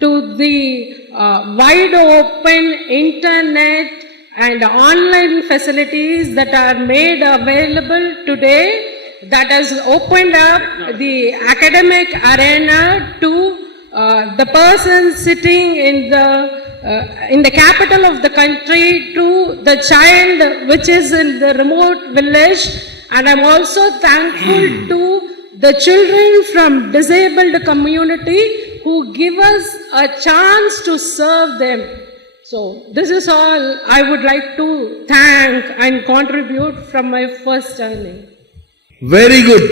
to the wide open internet and online facilities that are made available today, that has opened up the academic arena to the person sitting in the capital of the country, to the child which is in the remote village. And I'm also thankful to the children from disabled community who give us a chance to serve them. So this is all I would like to thank and contribute from my first earning. Very good.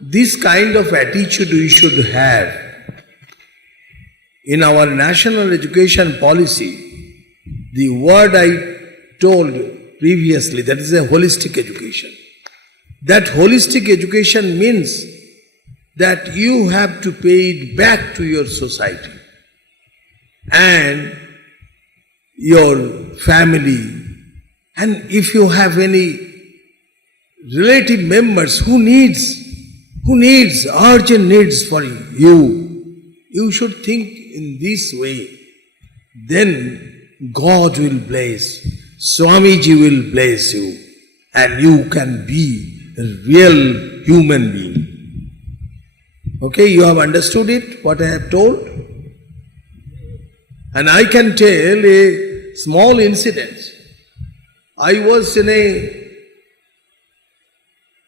This kind of attitude we should have. In our national education policy, the word I told previously, that is a holistic education. That holistic education means that you have to pay it back to your society and your family, and if you have any relative members who needs urgent needs for you should think in this way. Then God will bless, Swamiji will bless you, and you can be a real human being. Okay, you have understood it, what I have told? And I can tell a small incident. I was in a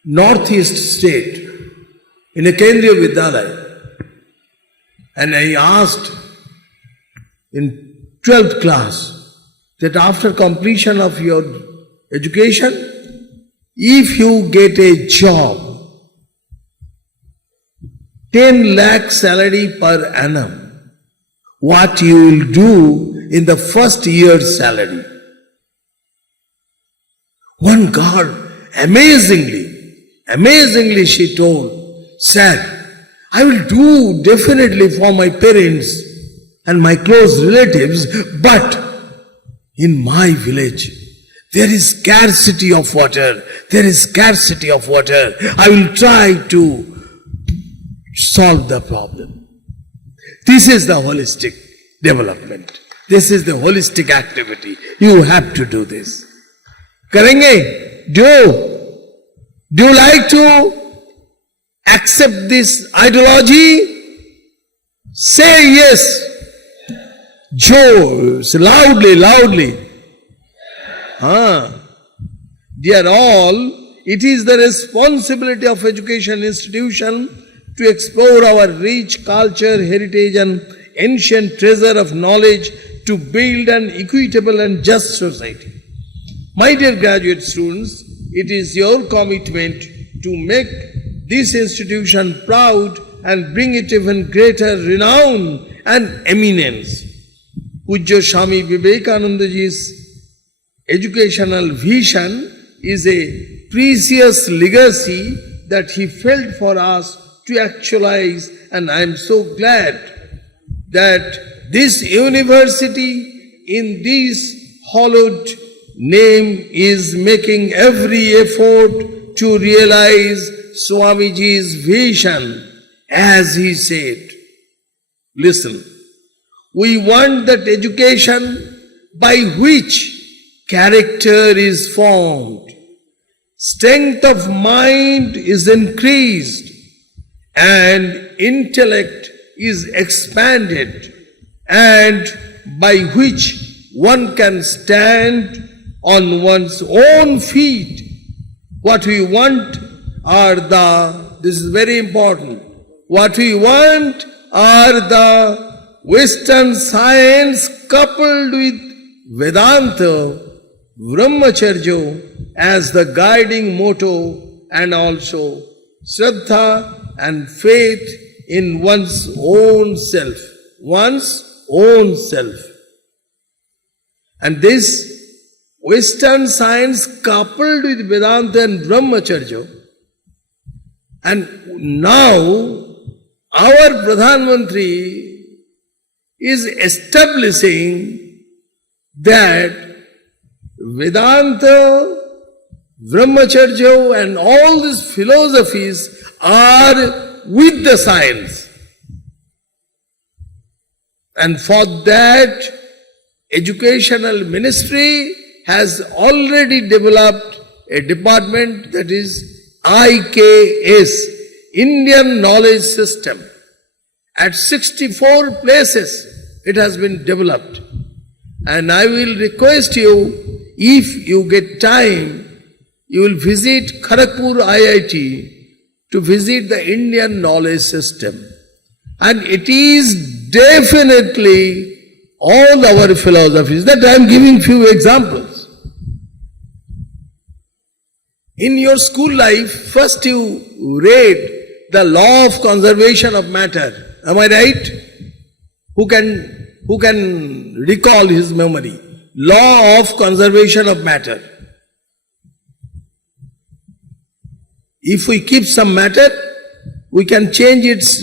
northeast state, in a Kendriya Vidyalaya, and I asked in 12th class that after completion of your education, if you get a job, 10 lakh salary per annum, what you will do in the first year's salary? One girl, amazingly she told, "Sir, I will do definitely for my parents and my close relatives, but in my village, there is scarcity of water. I will try to solve the problem." This is the holistic development. This is the holistic activity. You have to do this. Karenge? Do you like to accept this ideology? Say yes. Joe, loudly. Dear all, it is the responsibility of education institution to explore our rich culture, heritage and ancient treasure of knowledge to build an equitable and just society. My dear graduate students, it is your commitment to make this institution proud and bring it even greater renown and eminence. Pujya Swami Vivekanandaji's educational vision is a precious legacy that he felt for us to actualize, and I am so glad that this university in this hallowed name is making every effort to realize Swamiji's vision, as he said. Listen, we want that education by which character is formed, strength of mind is increased, and intellect is expanded, and by which one can stand on one's own feet. What we want are this is very important, what we want are the Western science coupled with Vedanta, Brahmacharya as the guiding motto, and also Shraddha and faith in one's own self. One's own self. And this Western science coupled with Vedanta and Brahmacharya, and now our Pradhan Mantri is establishing that Vedanta, Brahmacharya and all these philosophies are with the science. And for that, educational ministry has already developed a department that is IKS, Indian Knowledge System. At 64 places it has been developed. And I will request you, if you get time, you will visit Kharagpur IIT to visit the Indian Knowledge System. And it is definitely all our philosophies. That I am giving few examples. In your school life, first you read the law of conservation of matter. Am I right? Who can recall his memory? Law of conservation of matter. If we keep some matter, we can change its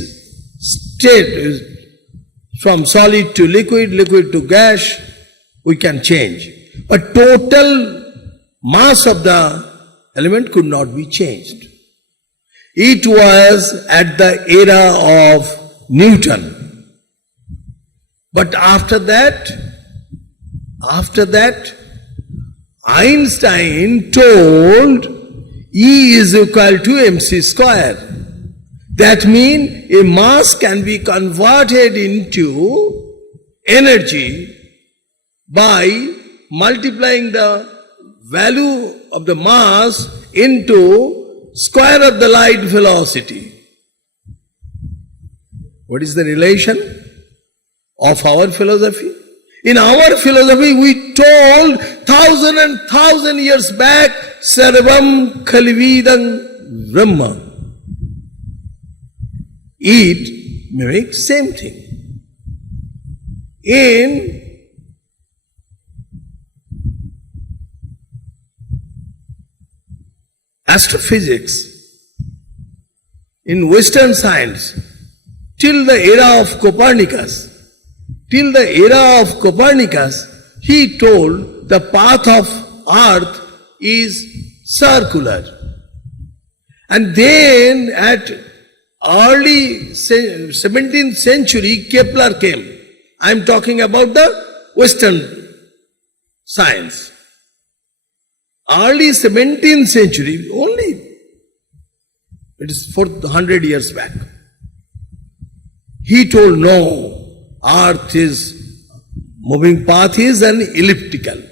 state from solid to liquid, liquid to gas, we can change. But total mass of the element could not be changed. It was at the era of Newton. But after that, Einstein told E is equal to mc square. That means a mass can be converted into energy by multiplying the value of the mass into square of the light velocity. What is the relation of our philosophy? In our philosophy, we told 1,000 years back, Sarvam Khalvidam Brahma. It mimics same thing. In astrophysics, in Western science, till the era of Copernicus, he told the path of earth is circular. And then at early 17th century, Kepler came. I am talking about the Western science. Early 17th century, only it is 400 years back. He told no, earth is moving path is an elliptical.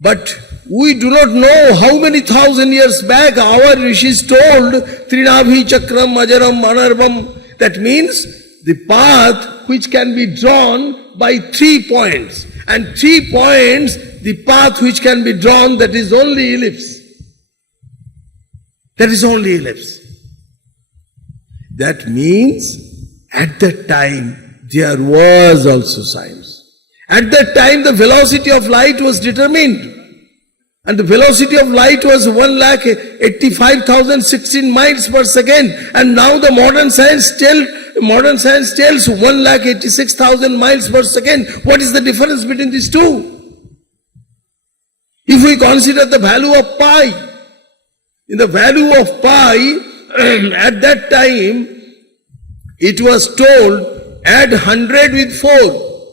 But we do not know how many thousand years back our rishis told Trinabhi Chakram Ajaram Anarvam. That means the path which can be drawn by 3 points. And 3 points, the path which can be drawn, that is only ellipse. That is only ellipse. That means at that time there was also science. At that time the velocity of light was determined. And the velocity of light was 1,85,016 miles per second. And now the modern science tells 1,86,000 miles per second. What is the difference between these two? If we consider the value of pi, in the value of pi, at that time, it was told, add 100 with 4,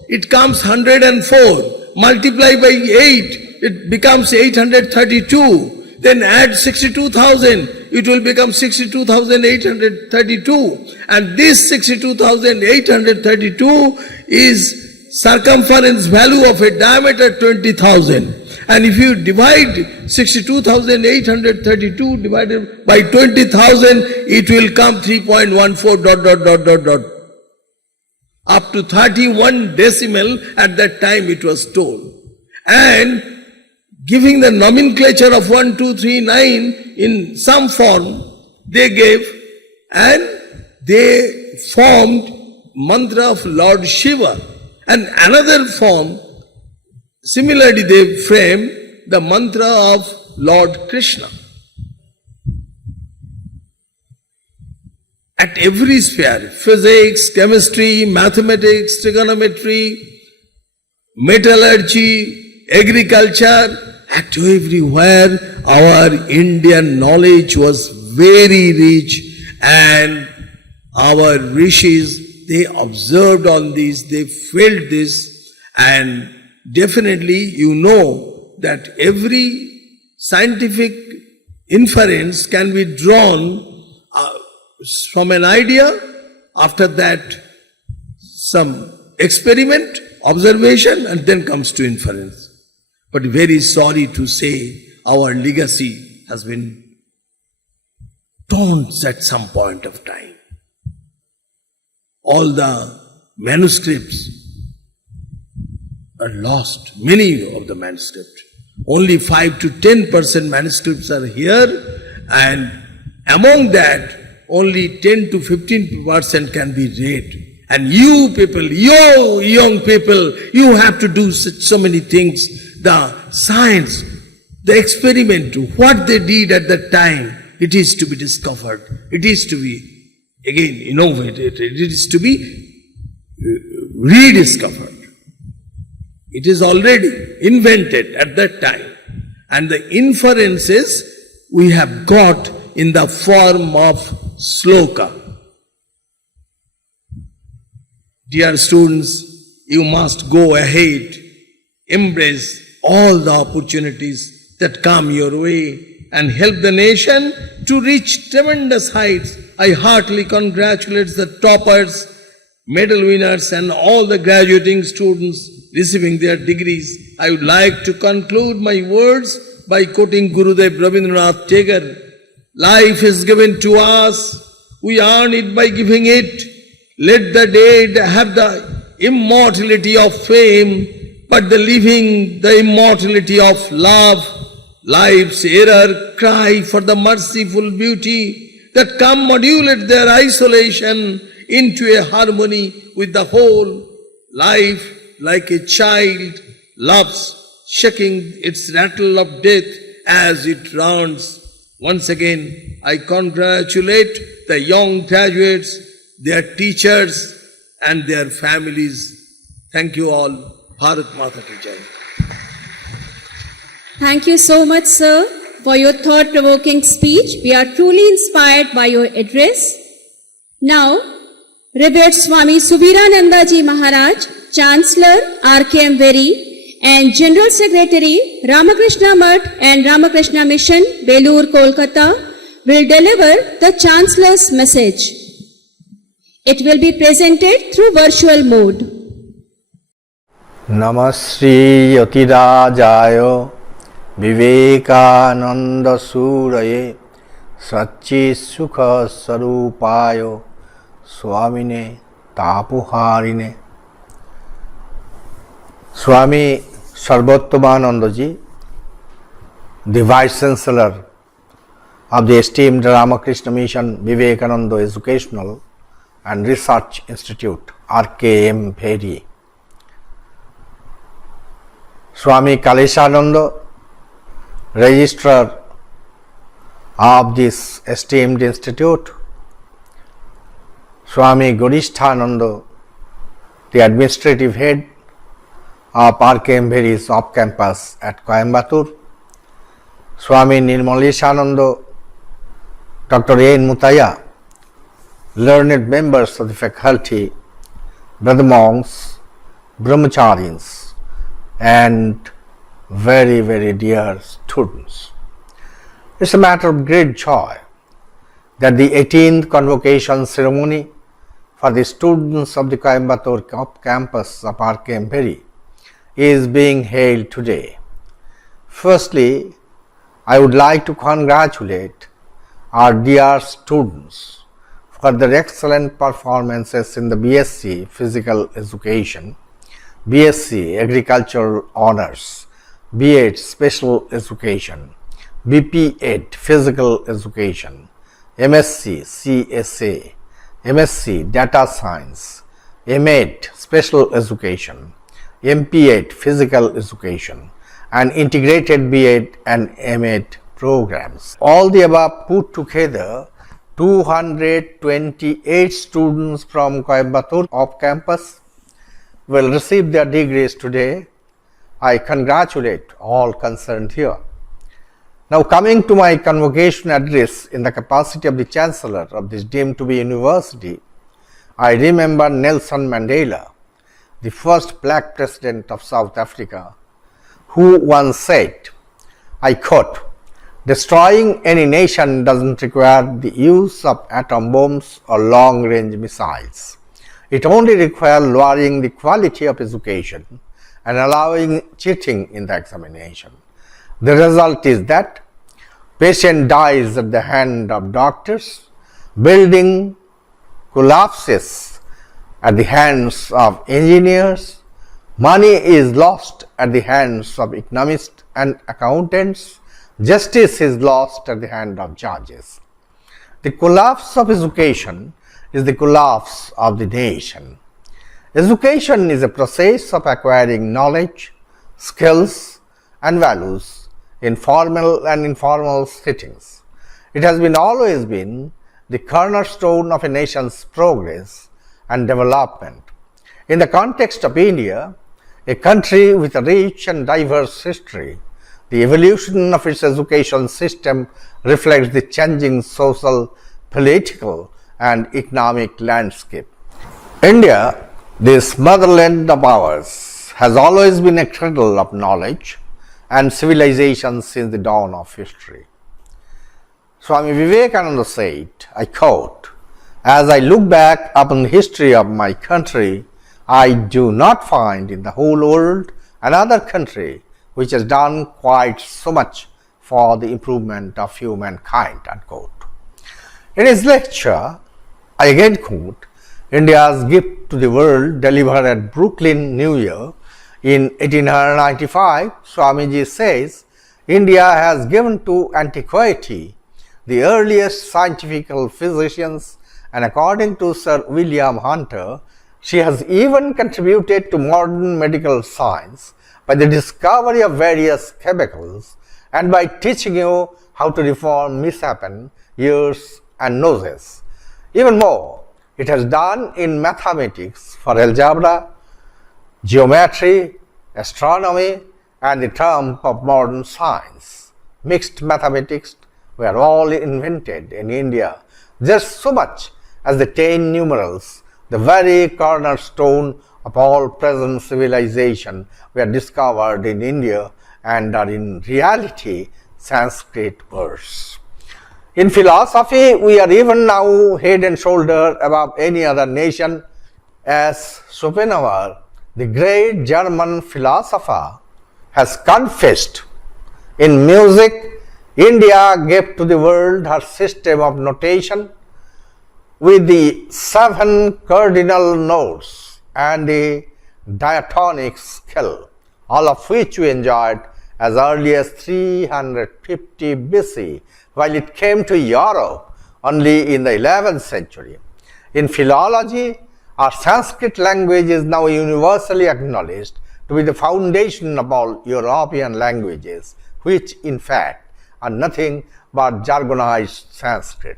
it comes 104, multiply by 8, it becomes 832, then add 62,000, it will become 62,832, and this 62,832 is circumference value of a diameter 20,000. And if you divide 62,832 divided by 20,000, it will come 3.14 ... Up to 31 decimal at that time it was told. And giving the nomenclature of 1, 2, 3, 9 in some form, they gave, and they formed mantra of Lord Shiva. And another form, similarly they framed the mantra of Lord Krishna. At every sphere, physics, chemistry, mathematics, trigonometry, metallurgy, agriculture, at everywhere our Indian knowledge was very rich, and our rishis, they observed on this, they felt this, and definitely you know that every scientific inference can be drawn from an idea, after that some experiment, observation, and then comes to inference. But very sorry to say, our legacy has been torn at some point of time. All the manuscripts are lost, many of the manuscripts. Only 5 to 10% manuscripts are here, and among that, only 10 to 15% can be read. And you people, you young people, you have to do so many things. The science, the experiment, what they did at that time, it is to be discovered. It is to be, again, innovated. It is to be rediscovered. It is already invented at that time. And the inferences we have got in the form of sloka. Dear students, you must go ahead, embrace all the opportunities that come your way and help the nation to reach tremendous heights. I heartily congratulate the toppers, medal winners, and all the graduating students receiving their degrees. I would like to conclude my words by quoting Gurudev Rabindranath Tagore. Life is given to us, we earn it by giving it. Let the dead have the immortality of fame, but the living the immortality of love. Life's error cry for the merciful beauty that come modulate their isolation into a harmony with the whole. Life, like a child, loves shaking its rattle of death as it runs. Once again, I congratulate the young graduates, their teachers, and their families. Thank you all. Bharat Mata Ki Jai. Thank you so much, sir, for your thought-provoking speech. We are truly inspired by your address. Now, Revered Swami Subirananda Ji Maharaj, Chancellor, RKMVERI, and General Secretary, Ramakrishna Math and Ramakrishna Mission, Belur, Kolkata, will deliver the Chancellor's message. It will be presented through virtual mode. Namasri Yatirajayo Vivekananda Suraye Sachi Sukha Sarupayo Swamine Tapuharine. Swami Sarvottomananda Ji, the Vice Chancellor of the esteemed Ramakrishna Mission Vivekananda Educational and Research Institute, RKMVERI. Swami Kaleshananda, Registrar of this esteemed institute. Swami Goristhananda, the Administrative Head of RKMVERI's off-campus at Coimbatore. Swami Nirmaleshananda, Dr. A.N. Mutaya, learned members of the faculty, brother monks, brahmacharis, and very, very dear students. It's a matter of great joy that the 18th Convocation ceremony for the students of the Coimbatore campus of RKMVERI is being held today. Firstly, I would like to congratulate our dear students for their excellent performances in the BSc Physical Education, BSc Agricultural Honours, B.Ed Special Education, BP.Ed Physical Education, MSc CSA, MSc Data Science, M.Ed Special Education, MP.Ed Physical Education, and integrated B.Ed and M.Ed programs. All the above put together, 228 students from Coimbatore off campus will receive their degrees today. I congratulate all concerned here. Now coming to my convocation address in the capacity of the Chancellor of this deemed to be university, I remember Nelson Mandela, the first black president of South Africa, who once said, I quote, "Destroying any nation doesn't require the use of atom bombs or long-range missiles. It only requires lowering the quality of education and allowing cheating in the examination. The result is that patient dies at the hand of doctors, building collapses at the hands of engineers, money is lost at the hands of economists and accountants, justice is lost at the hand of judges. The collapse of education is the collapse of the nation. Education is a process of acquiring knowledge, skills, and values in formal and informal settings. It has always been the cornerstone of a nation's progress and development. In the context of India, a country with a rich and diverse history, the evolution of its education system reflects the changing social, political, and economic landscape. India, this motherland of ours, has always been a cradle of knowledge and civilization since the dawn of history. Swami Vivekananda said, I quote, "As I look back upon the history of my country, I do not find in the whole world another country which has done quite so much for the improvement of humankind." Unquote. In his lecture, I again quote, India's gift to the world delivered at Brooklyn, New York in 1895, Swamiji says, India has given to antiquity the earliest scientific physicians, and according to Sir William Hunter, she has even contributed to modern medical science by the discovery of various chemicals and by teaching you how to reform misshapen ears and noses. Even more, it has done in mathematics for algebra, geometry, astronomy, and the term of modern science. Mixed mathematics were all invented in India, just so much as the 10 numerals, the very cornerstone of all present civilization, were discovered in India and are in reality Sanskrit words. In philosophy, we are even now head and shoulder above any other nation, as Schopenhauer, the great German philosopher, has confessed. In music, India gave to the world her system of notation with the 7 cardinal notes and the diatonic scale, all of which we enjoyed as early as 350 BC, while it came to Europe only in the 11th century. In philology, our Sanskrit language is now universally acknowledged to be the foundation of all European languages, which in fact are nothing but jargonized Sanskrit.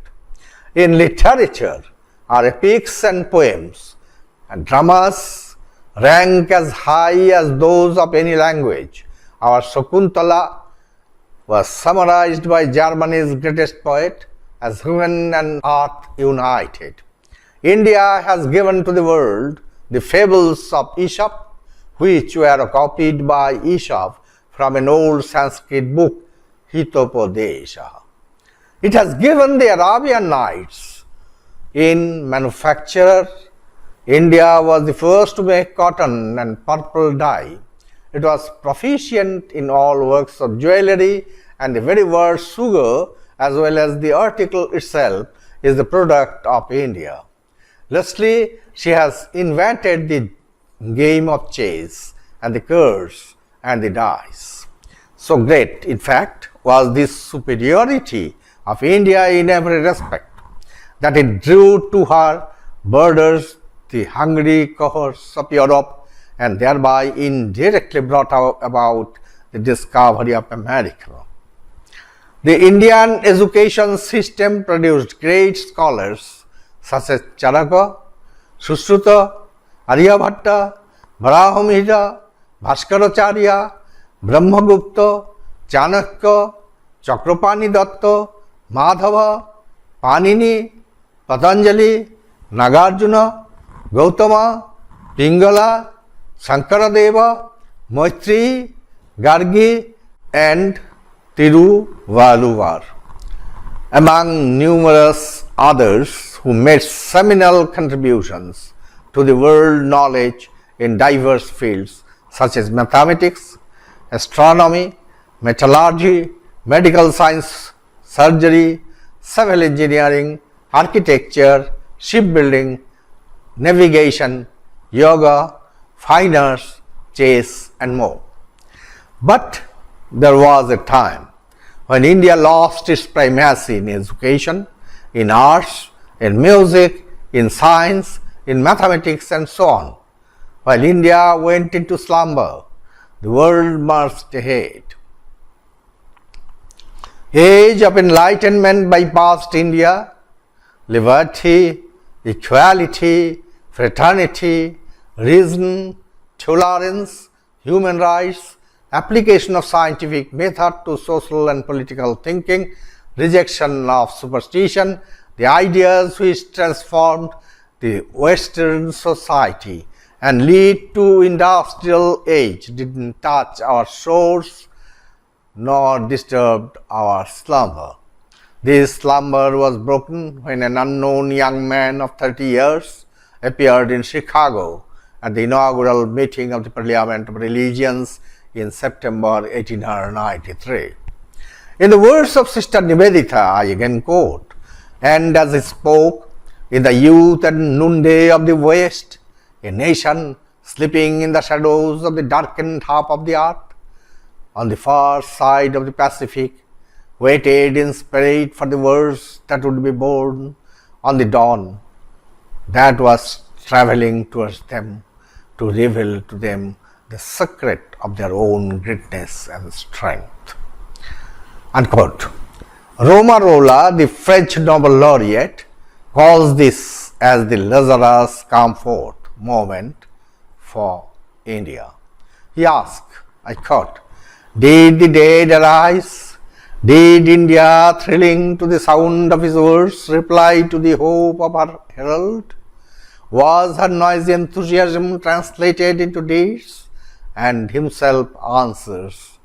In literature, our epics and poems and dramas rank as high as those of any language. Our Shakuntala was summarized by Germany's greatest poet as heaven and earth united. India has given to the world the fables of Aesop, which were copied by Aesop from an old Sanskrit book, Hitopadesha. It has given the Arabian Nights. In manufacture, India was the first to make cotton and purple dye. It was proficient in all works of jewelry, and the very word sugar, as well as the article itself, is the product of India. Lastly, she has invented the game of chess and the cards and the dice. So great, in fact, was this superiority of India in every respect that it drew to her borders the hungry cohorts of Europe and thereby indirectly brought about the discovery of America. The Indian education system produced great scholars such as Charaka, Sushruta, Aryabhatta, Varahamihira, Bhaskaracharya, Brahmagupta, Chanakya, Chakrapani Datta, Madhava, Panini, Patanjali, Nagarjuna, Gautama, Pingala, Shankaradeva, Maitri, Gargi, and Tiruvalluvar, among numerous others who made seminal contributions to the world knowledge in diverse fields such as mathematics, astronomy, metallurgy, medical science, surgery, civil engineering, architecture, shipbuilding, navigation, yoga, fine arts, chess, and more. But there was a time when India lost its primacy in education, in arts, in music, in science, in mathematics, and so on. While India went into slumber, the world marched ahead. Age of enlightenment bypassed India. Liberty, equality, fraternity, reason, tolerance, human rights, application of scientific method to social and political thinking, rejection of superstition, the ideas which transformed the Western society and lead to industrial age didn't touch our shores nor disturbed our slumber. This slumber was broken when an unknown young man of 30 years appeared in Chicago at the inaugural meeting of the Parliament of Religions in September 1893. In the words of Sister Nivedita, I again quote, "And as he spoke, in the youth and noonday of the West, a nation sleeping in the shadows of the darkened half of the earth, on the far side of the Pacific, waited in spirit for the words that would be born on the dawn that was traveling towards them to reveal to them the secret of their own greatness and strength." Unquote. Romarola, the French Nobel laureate, calls this as the Lazarus comfort moment for India. He asked, I quote, "Did the dead arise? Did India, thrilling to the sound of his words, reply to the hope of her herald? Was her noisy enthusiasm translated into deeds?" And himself answers,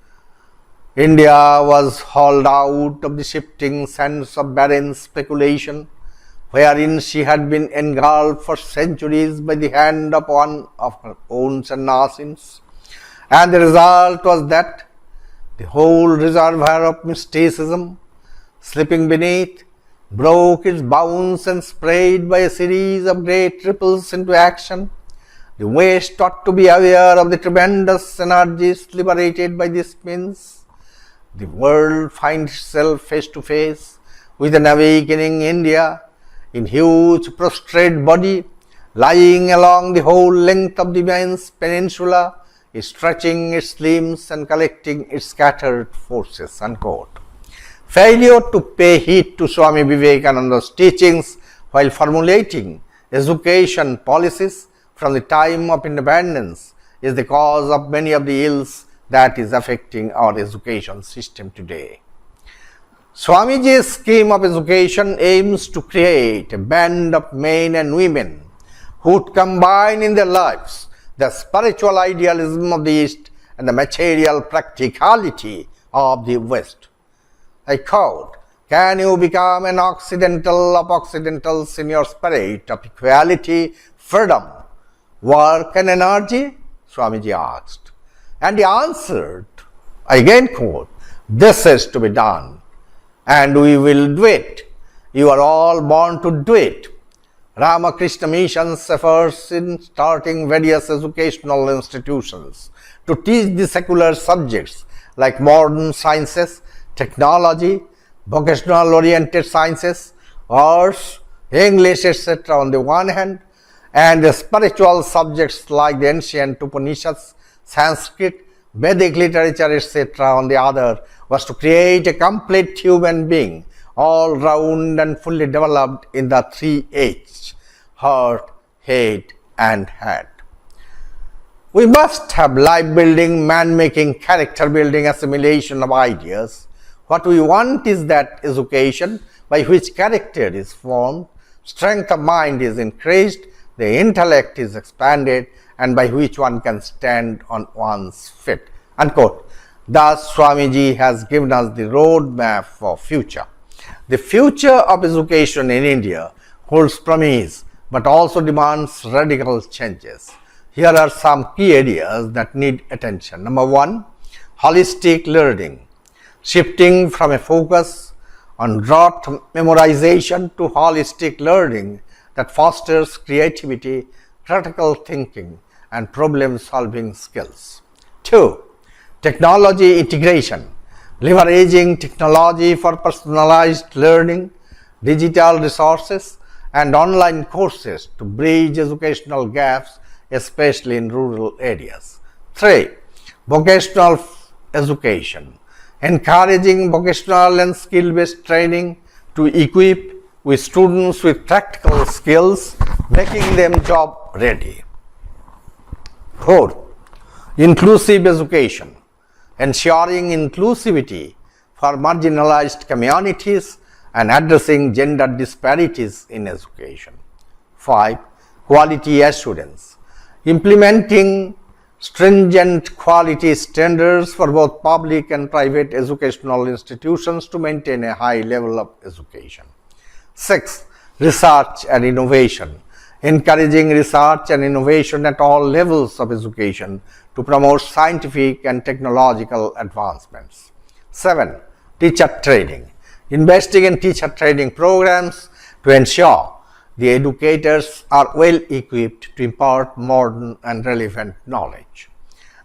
"India was hauled out of the shifting sands of barren speculation, wherein she had been engulfed for centuries by the hand of one of her own sannyasins. And the result was that the whole reservoir of mysticism, slipping beneath, broke its bounds and sprayed by a series of great ripples into action. The West ought to be aware of the tremendous energies liberated by this means. The world finds itself face to face with an awakening India in huge prostrate body, lying along the whole length of the immense peninsula, stretching its limbs and collecting its scattered forces." Unquote. Failure to pay heed to Swami Vivekananda's teachings while formulating education policies from the time of independence is the cause of many of the ills that is affecting our education system today. Swamiji's scheme of education aims to create a band of men and women who would combine in their lives the spiritual idealism of the East and the material practicality of the West. I quote, "Can you become an Occidental of Occidentals in your spirit of equality, freedom, work and energy?" Swamiji asked. And he answered, I again quote, "This is to be done, and we will do it. You are all born to do it." Ramakrishna Mission's efforts in starting various educational institutions to teach the secular subjects like modern sciences, technology, vocational oriented sciences, arts, English, etc. on the one hand, and the spiritual subjects like the ancient Upanishads, Sanskrit, Vedic literature, etc. on the other, was to create a complete human being, all round and fully developed in the three H's: heart, head, and hand. We must have life building, man making, character building assimilation of ideas. What we want is that education by which character is formed, strength of mind is increased, the intellect is expanded, and by which one can stand on one's feet. Unquote. Thus, Swamiji has given us the roadmap for future. The future of education in India holds promise, but also demands radical changes. Here are some key areas that need attention. Number one, holistic learning, shifting from a focus on rote memorization to holistic learning that fosters creativity, critical thinking, and problem-solving skills. 2. Technology integration, leveraging technology for personalized learning, digital resources, and online courses to bridge educational gaps, especially in rural areas. 3. Vocational education, encouraging vocational and skill-based training to equip with students with practical skills, making them job ready. 4. Inclusive education, ensuring inclusivity for marginalized communities and addressing gender disparities in education. 5. Quality assurance, implementing stringent quality standards for both public and private educational institutions to maintain a high level of education. 6. Research and innovation, encouraging research and innovation at all levels of education to promote scientific and technological advancements. 7. Teacher training, investing in teacher training programs to ensure the educators are well equipped to impart modern and relevant knowledge.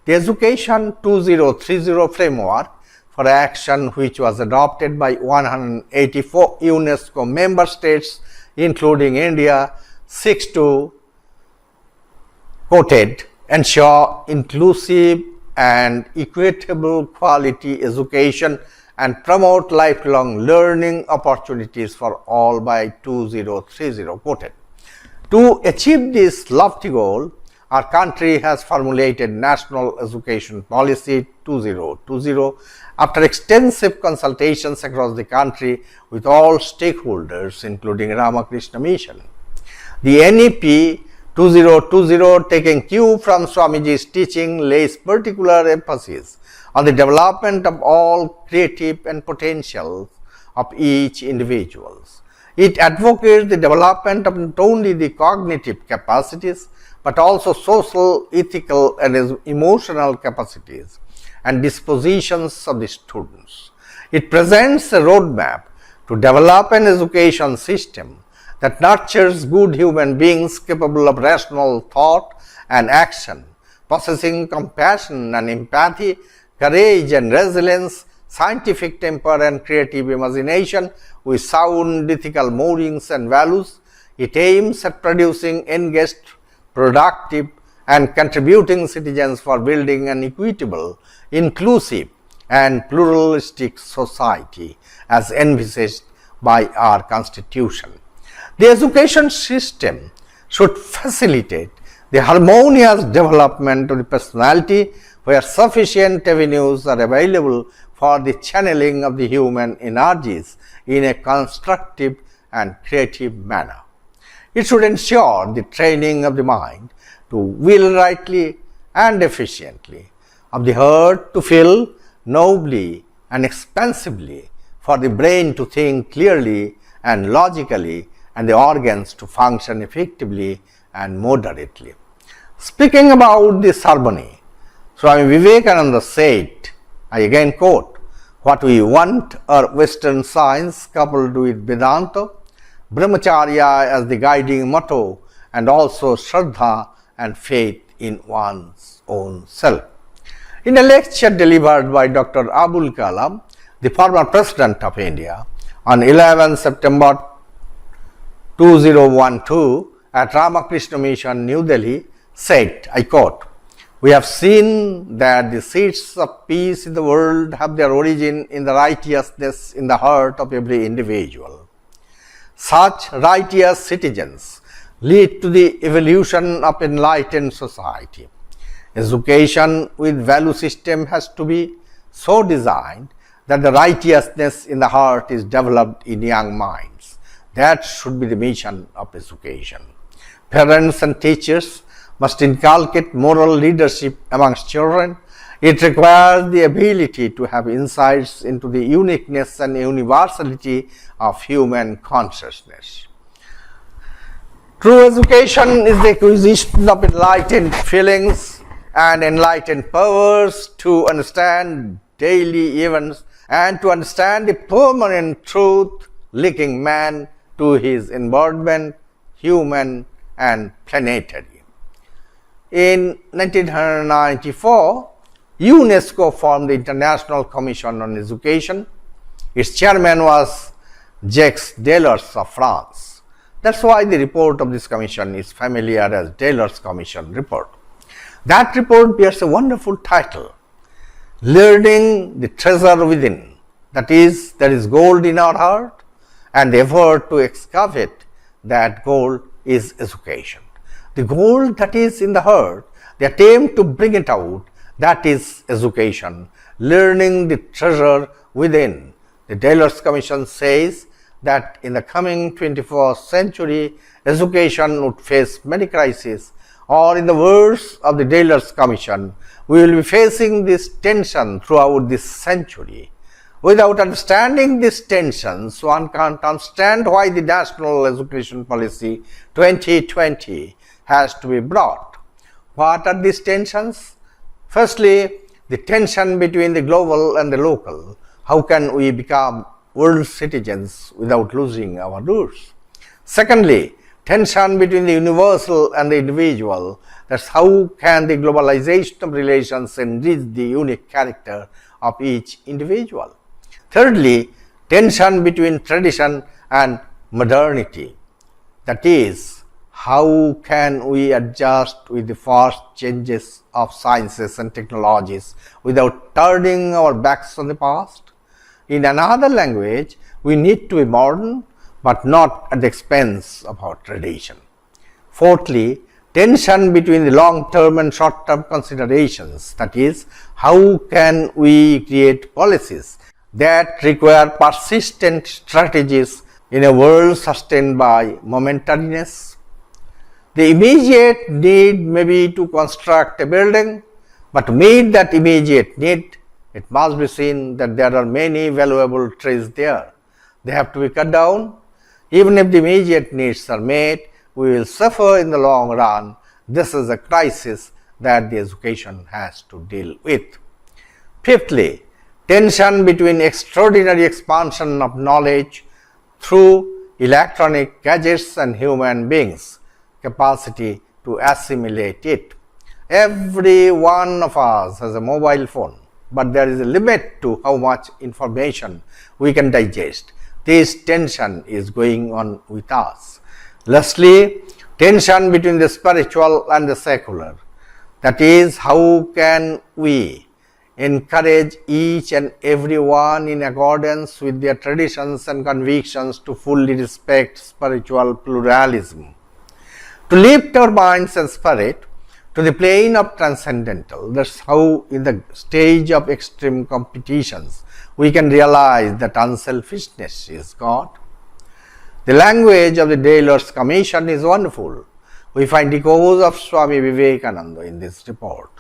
The Education 2030 framework for action, which was adopted by 184 UNESCO member states, including India, seeks to, quoted, ensure inclusive and equitable quality education and promote lifelong learning opportunities for all by 2030, quoted. To achieve this lofty goal, our country has formulated National Education Policy 2020 after extensive consultations across the country with all stakeholders, including Ramakrishna Mission. The NEP 2020, taking cue from Swamiji's teaching, lays particular emphasis on the development of all creative and potentials of each individual. It advocates the development of not only the cognitive capacities, but also social, ethical, and emotional capacities and dispositions of the students. It presents a roadmap to develop an education system that nurtures good human beings capable of rational thought and action, possessing compassion and empathy, courage and resilience, scientific temper and creative imagination with sound ethical moorings and values. It aims at producing engaged, productive, and contributing citizens for building an equitable, inclusive, and pluralistic society as envisaged by our Constitution. The education system should facilitate the harmonious development of the personality where sufficient avenues are available for the channeling of the human energies in a constructive and creative manner. It should ensure the training of the mind to will rightly and efficiently, of the heart to feel nobly and expansively, for the brain to think clearly and logically, and the organs to function effectively and moderately. Speaking about the ceremony, Swami Vivekananda said, I again quote, "What we want are Western science coupled with Vedanta, Brahmacharya as the guiding motto, and also Shraddha and faith in one's own self." In a lecture delivered by Dr. Abul Kalam, the former President of India, on 11 September 2012 at Ramakrishna Mission, New Delhi, said, I quote, "We have seen that the seeds of peace in the world have their origin in the righteousness in the heart of every individual. Such righteous citizens lead to the evolution of enlightened society. Education with value system has to be so designed that the righteousness in the heart is developed in young minds. That should be the mission of education. Parents and teachers must inculcate moral leadership amongst children. It requires the ability to have insights into the uniqueness and universality of human consciousness. True education is the acquisition of enlightened feelings and enlightened powers to understand daily events and to understand the permanent truth linking man to his environment, human and planetary." In 1994, UNESCO formed the International Commission on Education. Its chairman was Jacques Delors of France. That's why the report of this commission is familiar as Delors Commission report. That report bears a wonderful title, Learning the Treasure Within. That is, there is gold in our heart, and the effort to excavate that gold is education. The gold that is in the heart, the attempt to bring it out, that is education, learning the treasure within. The Delors Commission says that in the coming 21st century, education would face many crises, or in the words of the Delors Commission, we will be facing this tension throughout this century. Without understanding these tensions, one can't understand why the National Education Policy 2020 has to be brought. What are these tensions? Firstly, the tension between the global and the local. How can we become world citizens without losing our roots? Secondly, tension between the universal and the individual. That's how can the globalization of relations enrich the unique character of each individual. Thirdly, tension between tradition and modernity. That is, how can we adjust with the fast changes of sciences and technologies without turning our backs on the past? In another language, we need to be modern, but not at the expense of our tradition. Fourthly, tension between the long-term and short-term considerations. That is, how can we create policies that require persistent strategies in a world sustained by momentariness? The immediate need may be to construct a building, but to meet that immediate need, it must be seen that there are many valuable trees there. They have to be cut down. Even if the immediate needs are met, we will suffer in the long run. This is a crisis that the education has to deal with. Fifthly, tension between extraordinary expansion of knowledge through electronic gadgets and human beings' capacity to assimilate it. Every one of us has a mobile phone, but there is a limit to how much information we can digest. This tension is going on with us. Lastly, tension between the spiritual and the secular. That is, how can we encourage each and everyone in accordance with their traditions and convictions to fully respect spiritual pluralism, to lift our minds and spirit to the plane of transcendental. That's how in the stage of extreme competitions we can realize that unselfishness is God. The language of the Delors Commission is wonderful. We find echoes of Swami Vivekananda in this report.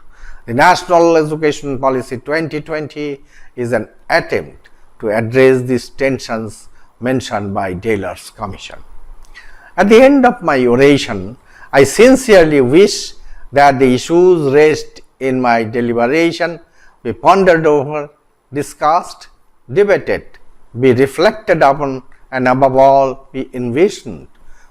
The National Education Policy 2020 is an attempt to address these tensions mentioned by Delors Commission. At the end of my oration, I sincerely wish that the issues raised in my deliberation be pondered over, discussed, debated, be reflected upon, and above all be envisioned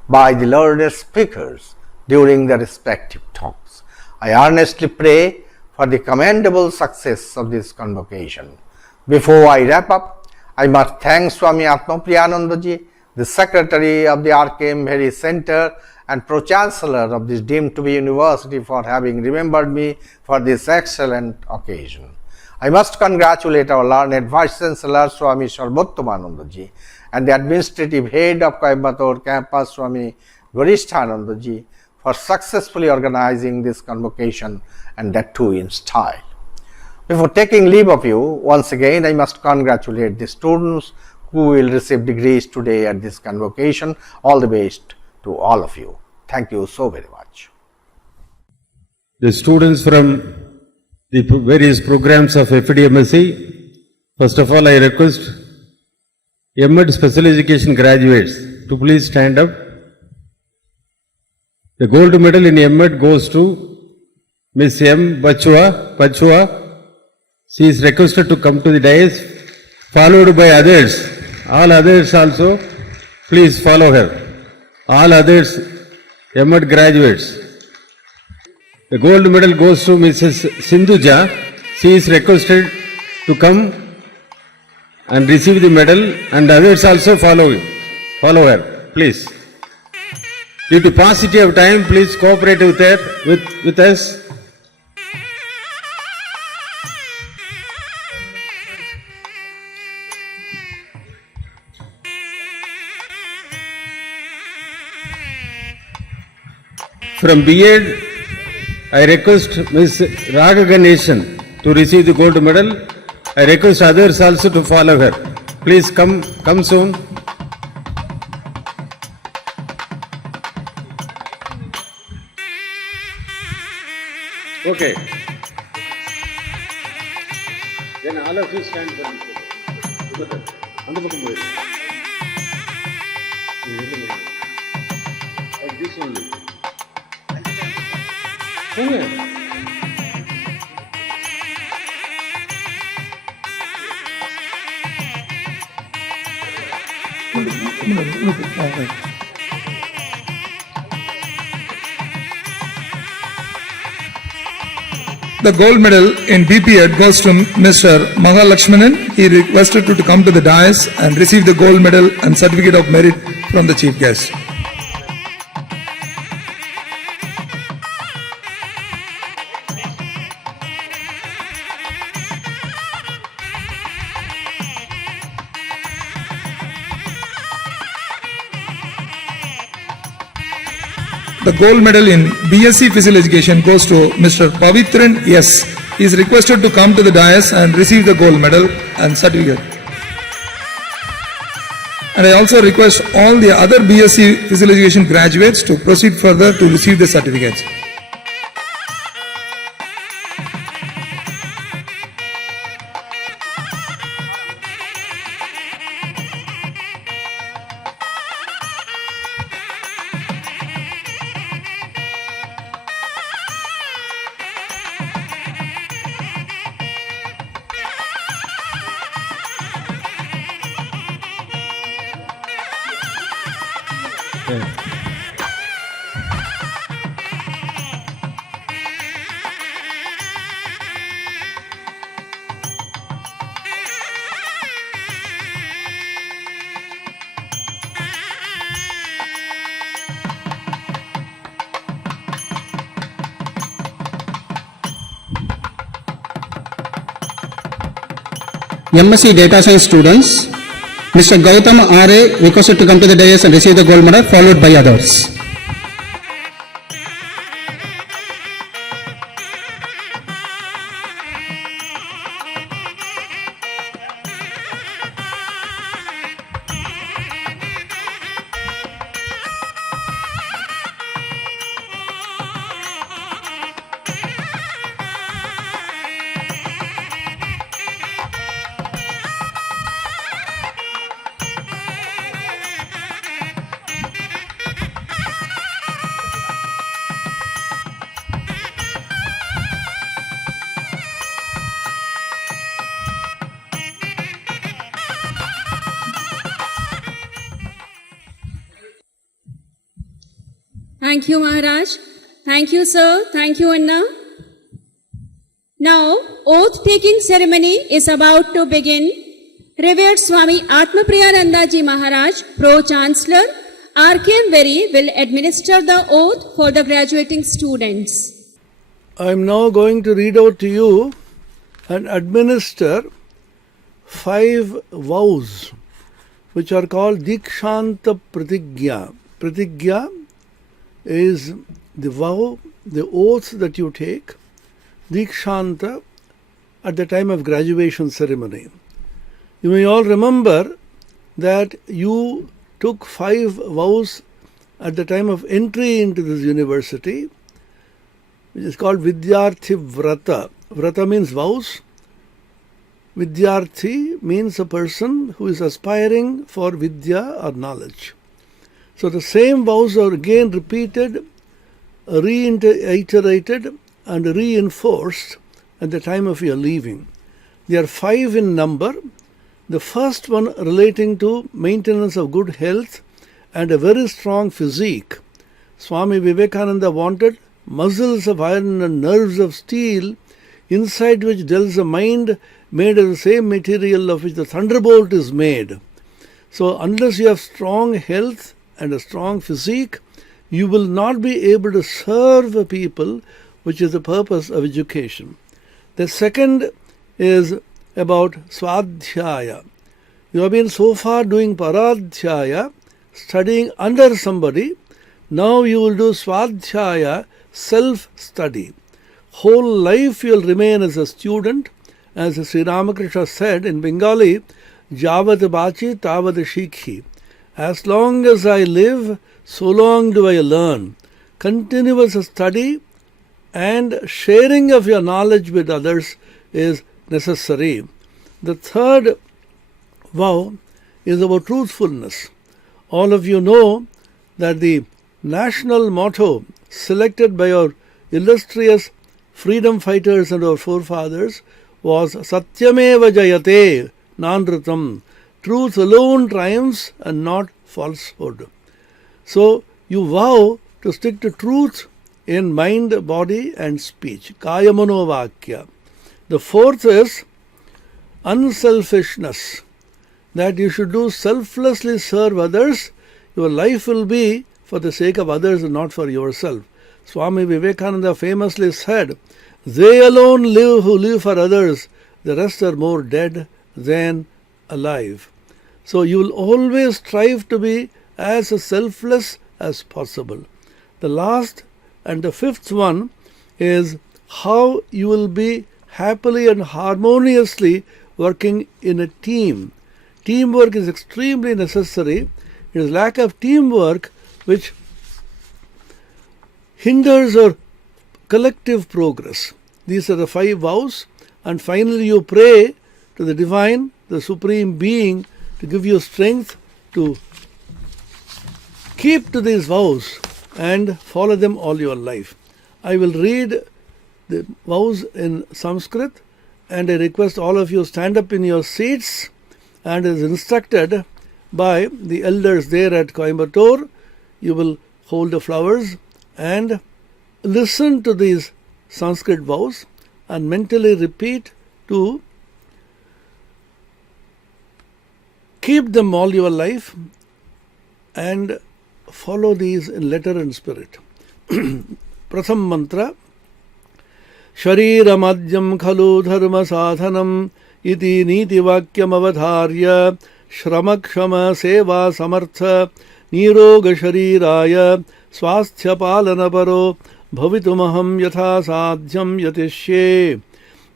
by the learned speakers during their respective talks. I earnestly pray for the commendable success of this convocation. Before I wrap up, I must thank Swami Atmapriyanandaji, the Secretary of the RKMVERI Center and Pro-Chancellor of this deemed to be university, for having remembered me for this excellent occasion. I must congratulate our learned Vice Chancellor Swami Sarvottomanandaji and the administrative head of Coimbatore campus Swami Gorishtanandaji for successfully organizing this convocation, and that too in style. Before taking leave of you, once again I must congratulate the students who will receive degrees today at this convocation. All the best to all of you. Thank you so very much. The students from the various programs of FDMSC, first of all I request MEd Special Education graduates to please stand up. The gold medal in MEd goes to Miss M. Bachua. She is requested to come to the dais, followed by others. All others also, please follow her. All others, MEd graduates. The gold medal goes to Mrs. Sindhuja. She is requested to come and receive the medal, and others also follow her, please. Due to paucity of time, please cooperate with us. From B.Ed, I request Ms. Raga Ganeshan to receive the gold medal. I request others also to follow her. Please come soon. Okay. Then all of you stand for this. Like this only. The gold medal in BP goes to Mr. Mahalakshmanan. He requested to come to the dais and receive the gold medal and certificate of merit from the chief guest. The gold medal in BSc Physical Education goes to Mr. Pavitran S. He is requested to come to the dais and receive the gold medal and certificate. And I also request all the other BSc Physical Education graduates to proceed further to receive the certificates. MSc Data Science students, Mr. Gautam R.A. requested to come to the dais and receive the gold medal, followed by others. Thank you, Maharaj. Thank you, sir. Thank you, Anna. Now, oath-taking ceremony is about to begin. Revered Swami Atmapriyananda Ji Maharaj, Pro-Chancellor, RKMVERI, will administer the oath for the graduating students. I am now going to read out to you and administer 5 vows which are called Dikshanta Pratigya. Pratigya is the vow, the oath that you take, Dikshanta, at the time of graduation ceremony. You may all remember that you took 5 vows at the time of entry into this university, which is called Vidyarthi Vrata. Vrata means vows. Vidyarthi means a person who is aspiring for Vidya or knowledge. So the same vows are again repeated, reiterated and reinforced at the time of your leaving. They are 5 in number. The first one relating to maintenance of good health and a very strong physique. Swami Vivekananda wanted muscles of iron and nerves of steel, inside which dwells a mind made of the same material of which the thunderbolt is made. So unless you have strong health and a strong physique, you will not be able to serve people, which is the purpose of education. The second is about Swadhyaya. You have been so far doing Paradhyaya, studying under somebody. Now you will do Swadhyaya, self-study. Whole life you will remain as a student. As Sri Ramakrishna said in Bengali, Javat Bachi Tavad Shikhi. As long as I live, so long do I learn. Continuous study and sharing of your knowledge with others is necessary. The third vow is about truthfulness. All of you know that the national motto selected by our illustrious freedom fighters and our forefathers was Satyameva Jayate Nandratam. Truth alone triumphs and not falsehood. So you vow to stick to truth in mind, body and speech. Kayamano Vakya. The fourth is unselfishness. That you should do selflessly serve others. Your life will be for the sake of others and not for yourself. Swami Vivekananda famously said, they alone live who live for others, the rest are more dead than alive. So you will always strive to be as selfless as possible. The last and the fifth one is how you will be happily and harmoniously working in a team. Teamwork is extremely necessary. It is lack of teamwork which hinders our collective progress. These are the 5 vows, and finally you pray to the Divine, the Supreme Being, to give you strength to keep to these vows and follow them all your life. I will read the vows in Sanskrit, and I request all of you stand up in your seats, and as instructed by the elders there at Coimbatore, you will hold the flowers and listen to these Sanskrit vows and mentally repeat to keep them all your life and follow these in letter and spirit. Pratham mantra. Shariramadhyam khalu dharma sadhanam iti niti vakyam avadharya shramakshama seva samartha niroga shariraya swasthya palana paro bhavitumaham yatha sadhyam yatishye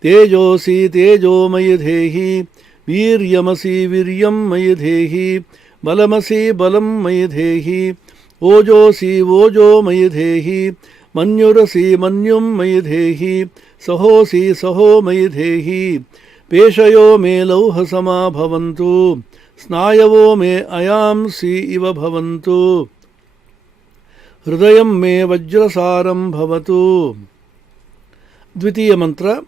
tejosi tejomayi dhehi viryamasi viryam mayi dhehi balamasi balam mayi dhehi ojosi ojo mayi dhehi manyurasi manyum mayi dhehi sahosi saho mayi dhehi peshayo me lauhasama bhavantu snayavo me ayamsi iva bhavantu hridayam me vajrasaram bhavatu. Dvitiya mantra.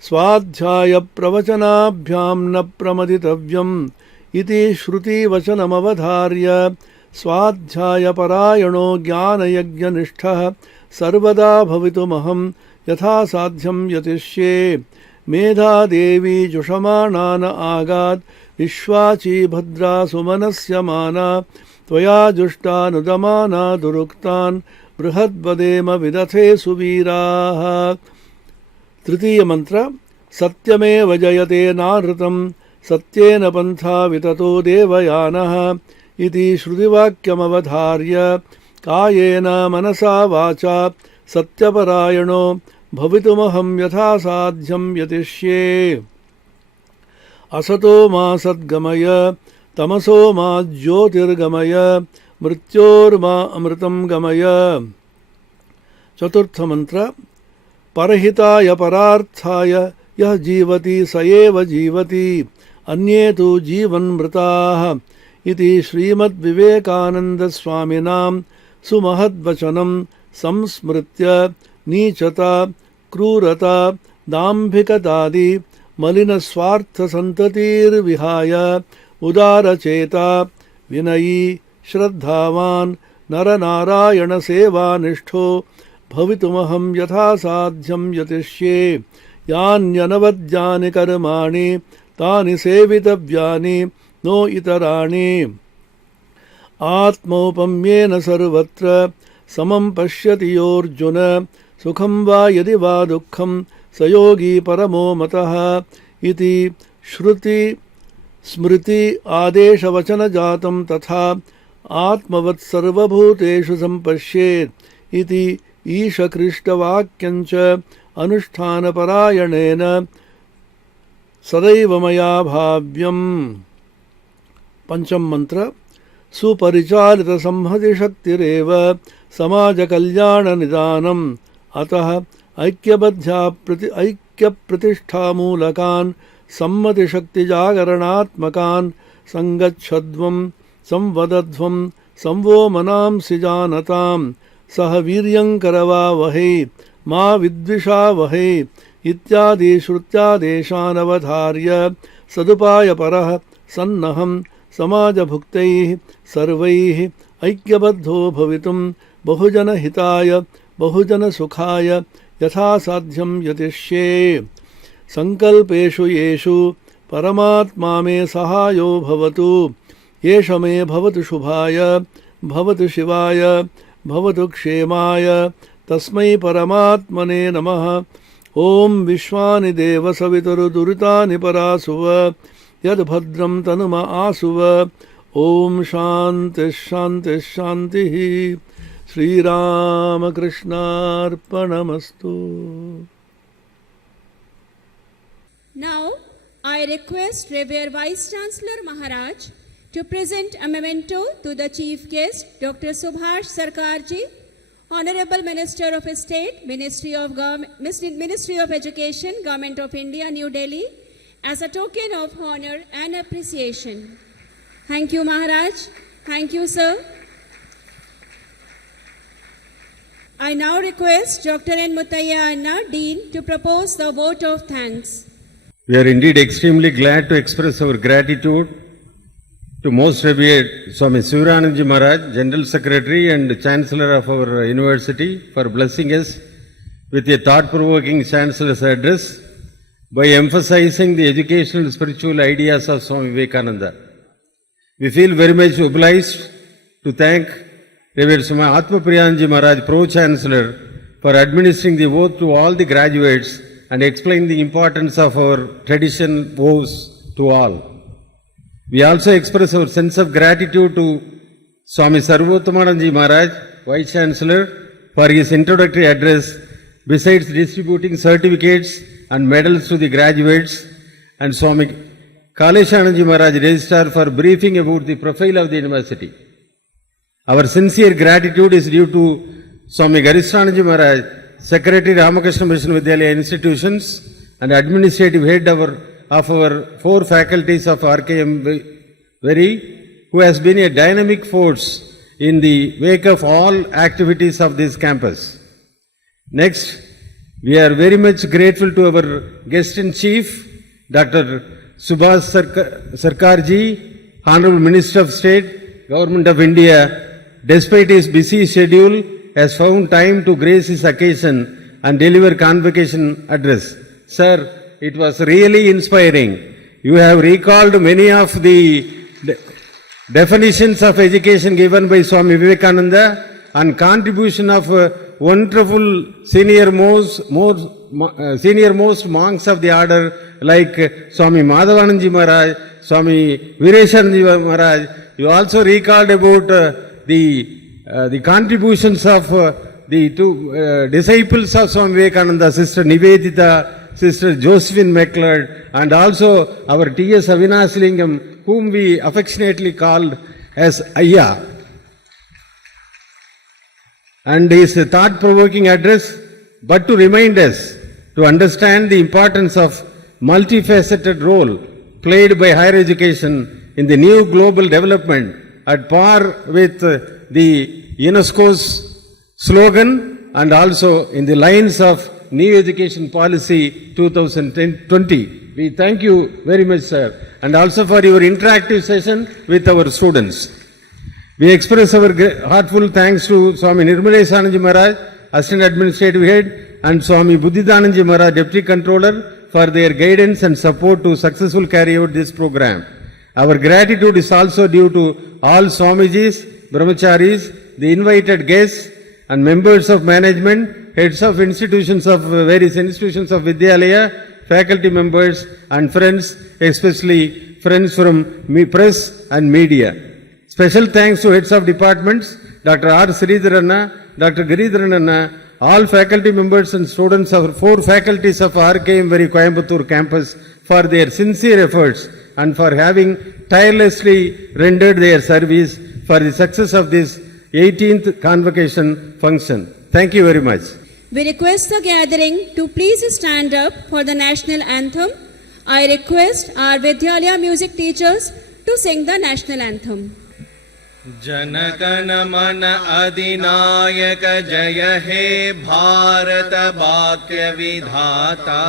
Swadhyaya pravachanabhyam na pramaditavyam iti shruti vachanam avadharya swadhyaya parayano jnana yajna nishtha sarvada bhavitumaham यथा साध्यं यतिष्ये मेधादेवी जुषमाणान आगात् विश्वाची भद्रा सुमनस्यमाना त्वया जुष्टानुदमाना दुरुक्तान् बृहद्वदेम विदथे सुवीराः। तृतीय मंत्र सत्यमेव जयते नानृतं सत्येन पंथा विततो देवयानः इति श्रुतिवाक्यमवधार्य कायेन मनसा वाचा सत्यपरायणो भवितुमहं यथा साध्यं यतिष्ये। असतो मा सद्गमय तमसो मा ज्योतिर्गमय मृत्योर्मा अमृतं गमय। चतुर्थ मंत्र परहिताय परार्थाय यः जीवति स एव जीवति अन्ये तु जीवन्मृताः इति श्रीमद्विवेकानन्दस्वामिनां सुमहद्वचनं संस्मृत्य नीचता क्रूरता दाम्भिकतादि मलिनस्वार्थसन्ततिर्विहाय उदारचेता विनयी श्रद्धावान् नरनारायणसेवानिष्ठो भवितुमहं यथा साध्यं यतिष्ये। यान्यनवद्यानि कर्माणि तानि सेवितव्यानि नो इतराणि। आत्मौपम्येन सर्वत्र समं पश्यति योऽर्जुन सुखं वा यदि वा दुःखं स योगी परमो मतः इति श्रुति स्मृति आदेशवचनजातं तथा आत्मवत् सर्वभूतेषु सम्पश्येत् इति ईशकृष्टवाक्यञ्च अनुष्ठानपरायणेन सदैव मया भाव्यम्। पंचम मंत्र सुपरिचालितसंहतिशक्तिरेव समाजकल्याणनिदानम् अतः ऐक्यप्रतिष्ठामूलकान् सम्मतिशक्तिजागरणात्मकान् संगच्छध्वं संवदध्वं संवो मनांसि जानताम् सह वीर्यङ्करवावहै मा विद्विषावहै इत्यादि श्रुत्यादेशानवधार्य सदुपायपरः सन्नहं समाजभुक्तैः सर्वैः ऐक्यबद्धो भवितुं बहुजनहिताय बहुजनसुखाय यथा साध्यं यतिष्ये। संकल्पेषु येषु परमात्मा मे सहायो भवतु येष मे भवतु शुभाय भवतु शिवाय भवतु क्षेमाय तस्मै परमात्मने नमः। ओम विश्वानि देव सवितुर्दुरितानि परासुव यद्भद्रं तनुम आसुव। ओम शांति शांति शांति। श्रीरामकृष्णार्पणमस्तु। Now I request Revered Vice Chancellor Maharaj to present a memento to the Chief Guest, Dr. Subhash Sarkarji, Honorable Minister of State, Ministry of Education, Government of India, New Delhi, as a token of honor and appreciation. Thank you, Maharaj. Thank you, sir. I now request Dr. N. Muttaya Anna, Dean, to propose the vote of thanks. We are indeed extremely glad to express our gratitude to Most Revered Swami Sivaranandaji Maharaj, General Secretary and Chancellor of our University, for blessing us with a thought-provoking Chancellor's address by emphasizing the educational and spiritual ideas of Swami Vivekananda. We feel very much obliged to thank Revered Swami Atmapriyanji Maharaj, Pro-Chancellor, for administering the oath to all the graduates and explain the importance of our tradition vows to all. We also express our sense of gratitude to Swami Sarvottamanaji Maharaj, Vice Chancellor, for his introductory address, besides distributing certificates and medals to the graduates, and Swami Kaleshananji Maharaj, Registrar, for briefing about the profile of the university. Our sincere gratitude is due to Swami Garishanaji Maharaj, Secretary Ramakrishna Mission Vidyalaya Institutions and Administrative Head of our 4 faculties of RKMVERI, who has been a dynamic force in the wake of all activities of this campus. Next, we are very much grateful to our guest-in-chief, Dr. Subhash Sarkarji, Honorable Minister of State, Government of India, despite his busy schedule, has found time to grace this occasion and deliver convocation address. Sir, it was really inspiring. You have recalled many of the definitions of education given by Swami Vivekananda and contribution of wonderful senior most monks of the order like Swami Madhavananji Maharaj, Swami Vireshanji Maharaj. You also recalled about the contributions of the two disciples of Swami Vivekananda, Sister Nivedita, Sister Josephine McLeod, and also our T.S. Avinash Lingam, whom we affectionately called as Ayya. And his thought-provoking address, but to remind us to understand the importance of multifaceted role played by higher education in the new global development at par with the UNESCO's slogan and also in the lines of New Education Policy 2020. We thank you very much, sir, and also for your interactive session with our students. We express our heartful thanks to Swami Nirmalesananji Maharaj, Assistant Administrative Head, and Swami Buddhidananji Maharaj, Deputy Controller, for their guidance and support to successfully carry out this program. Our gratitude is also due to all Swamijis, Brahmacharis, the invited guests, and members of management, heads of institutions of various institutions of Vidyalaya, faculty members, and friends, especially friends from press and media. Special thanks to heads of departments, Dr. R. Sridharanna, Dr. Giridharanna, all faculty members and students of 4 faculties of RKMVERI Coimbatore campus for their sincere efforts and for having tirelessly rendered their service for the success of this 18th convocation function. Thank you very much. We request the gathering to please stand up for the national anthem. I request our Vidyalaya music teachers to sing the national anthem. जनगण मन अधिनायक जय हे भारत वाक्य विधाता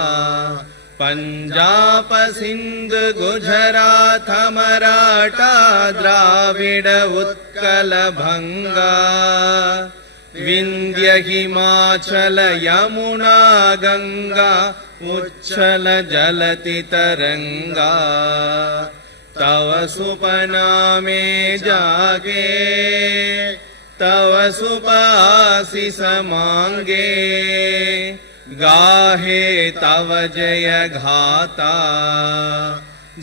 पंजाब सिंध गुजरात मराठा द्राविड उत्कल भंगा विंध्य हिमाचल यमुना गंगा उच्छल जलति तरंगा तव सुपना में जागे तव सुपासीस मांगे गाहे तव जय घाता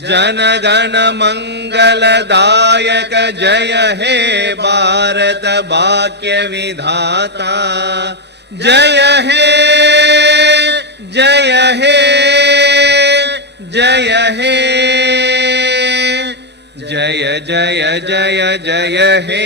जनगण मंगलदायक जय हे भारत वाक्य विधाता जय हे जय हे जय हे जय जय जय जय हे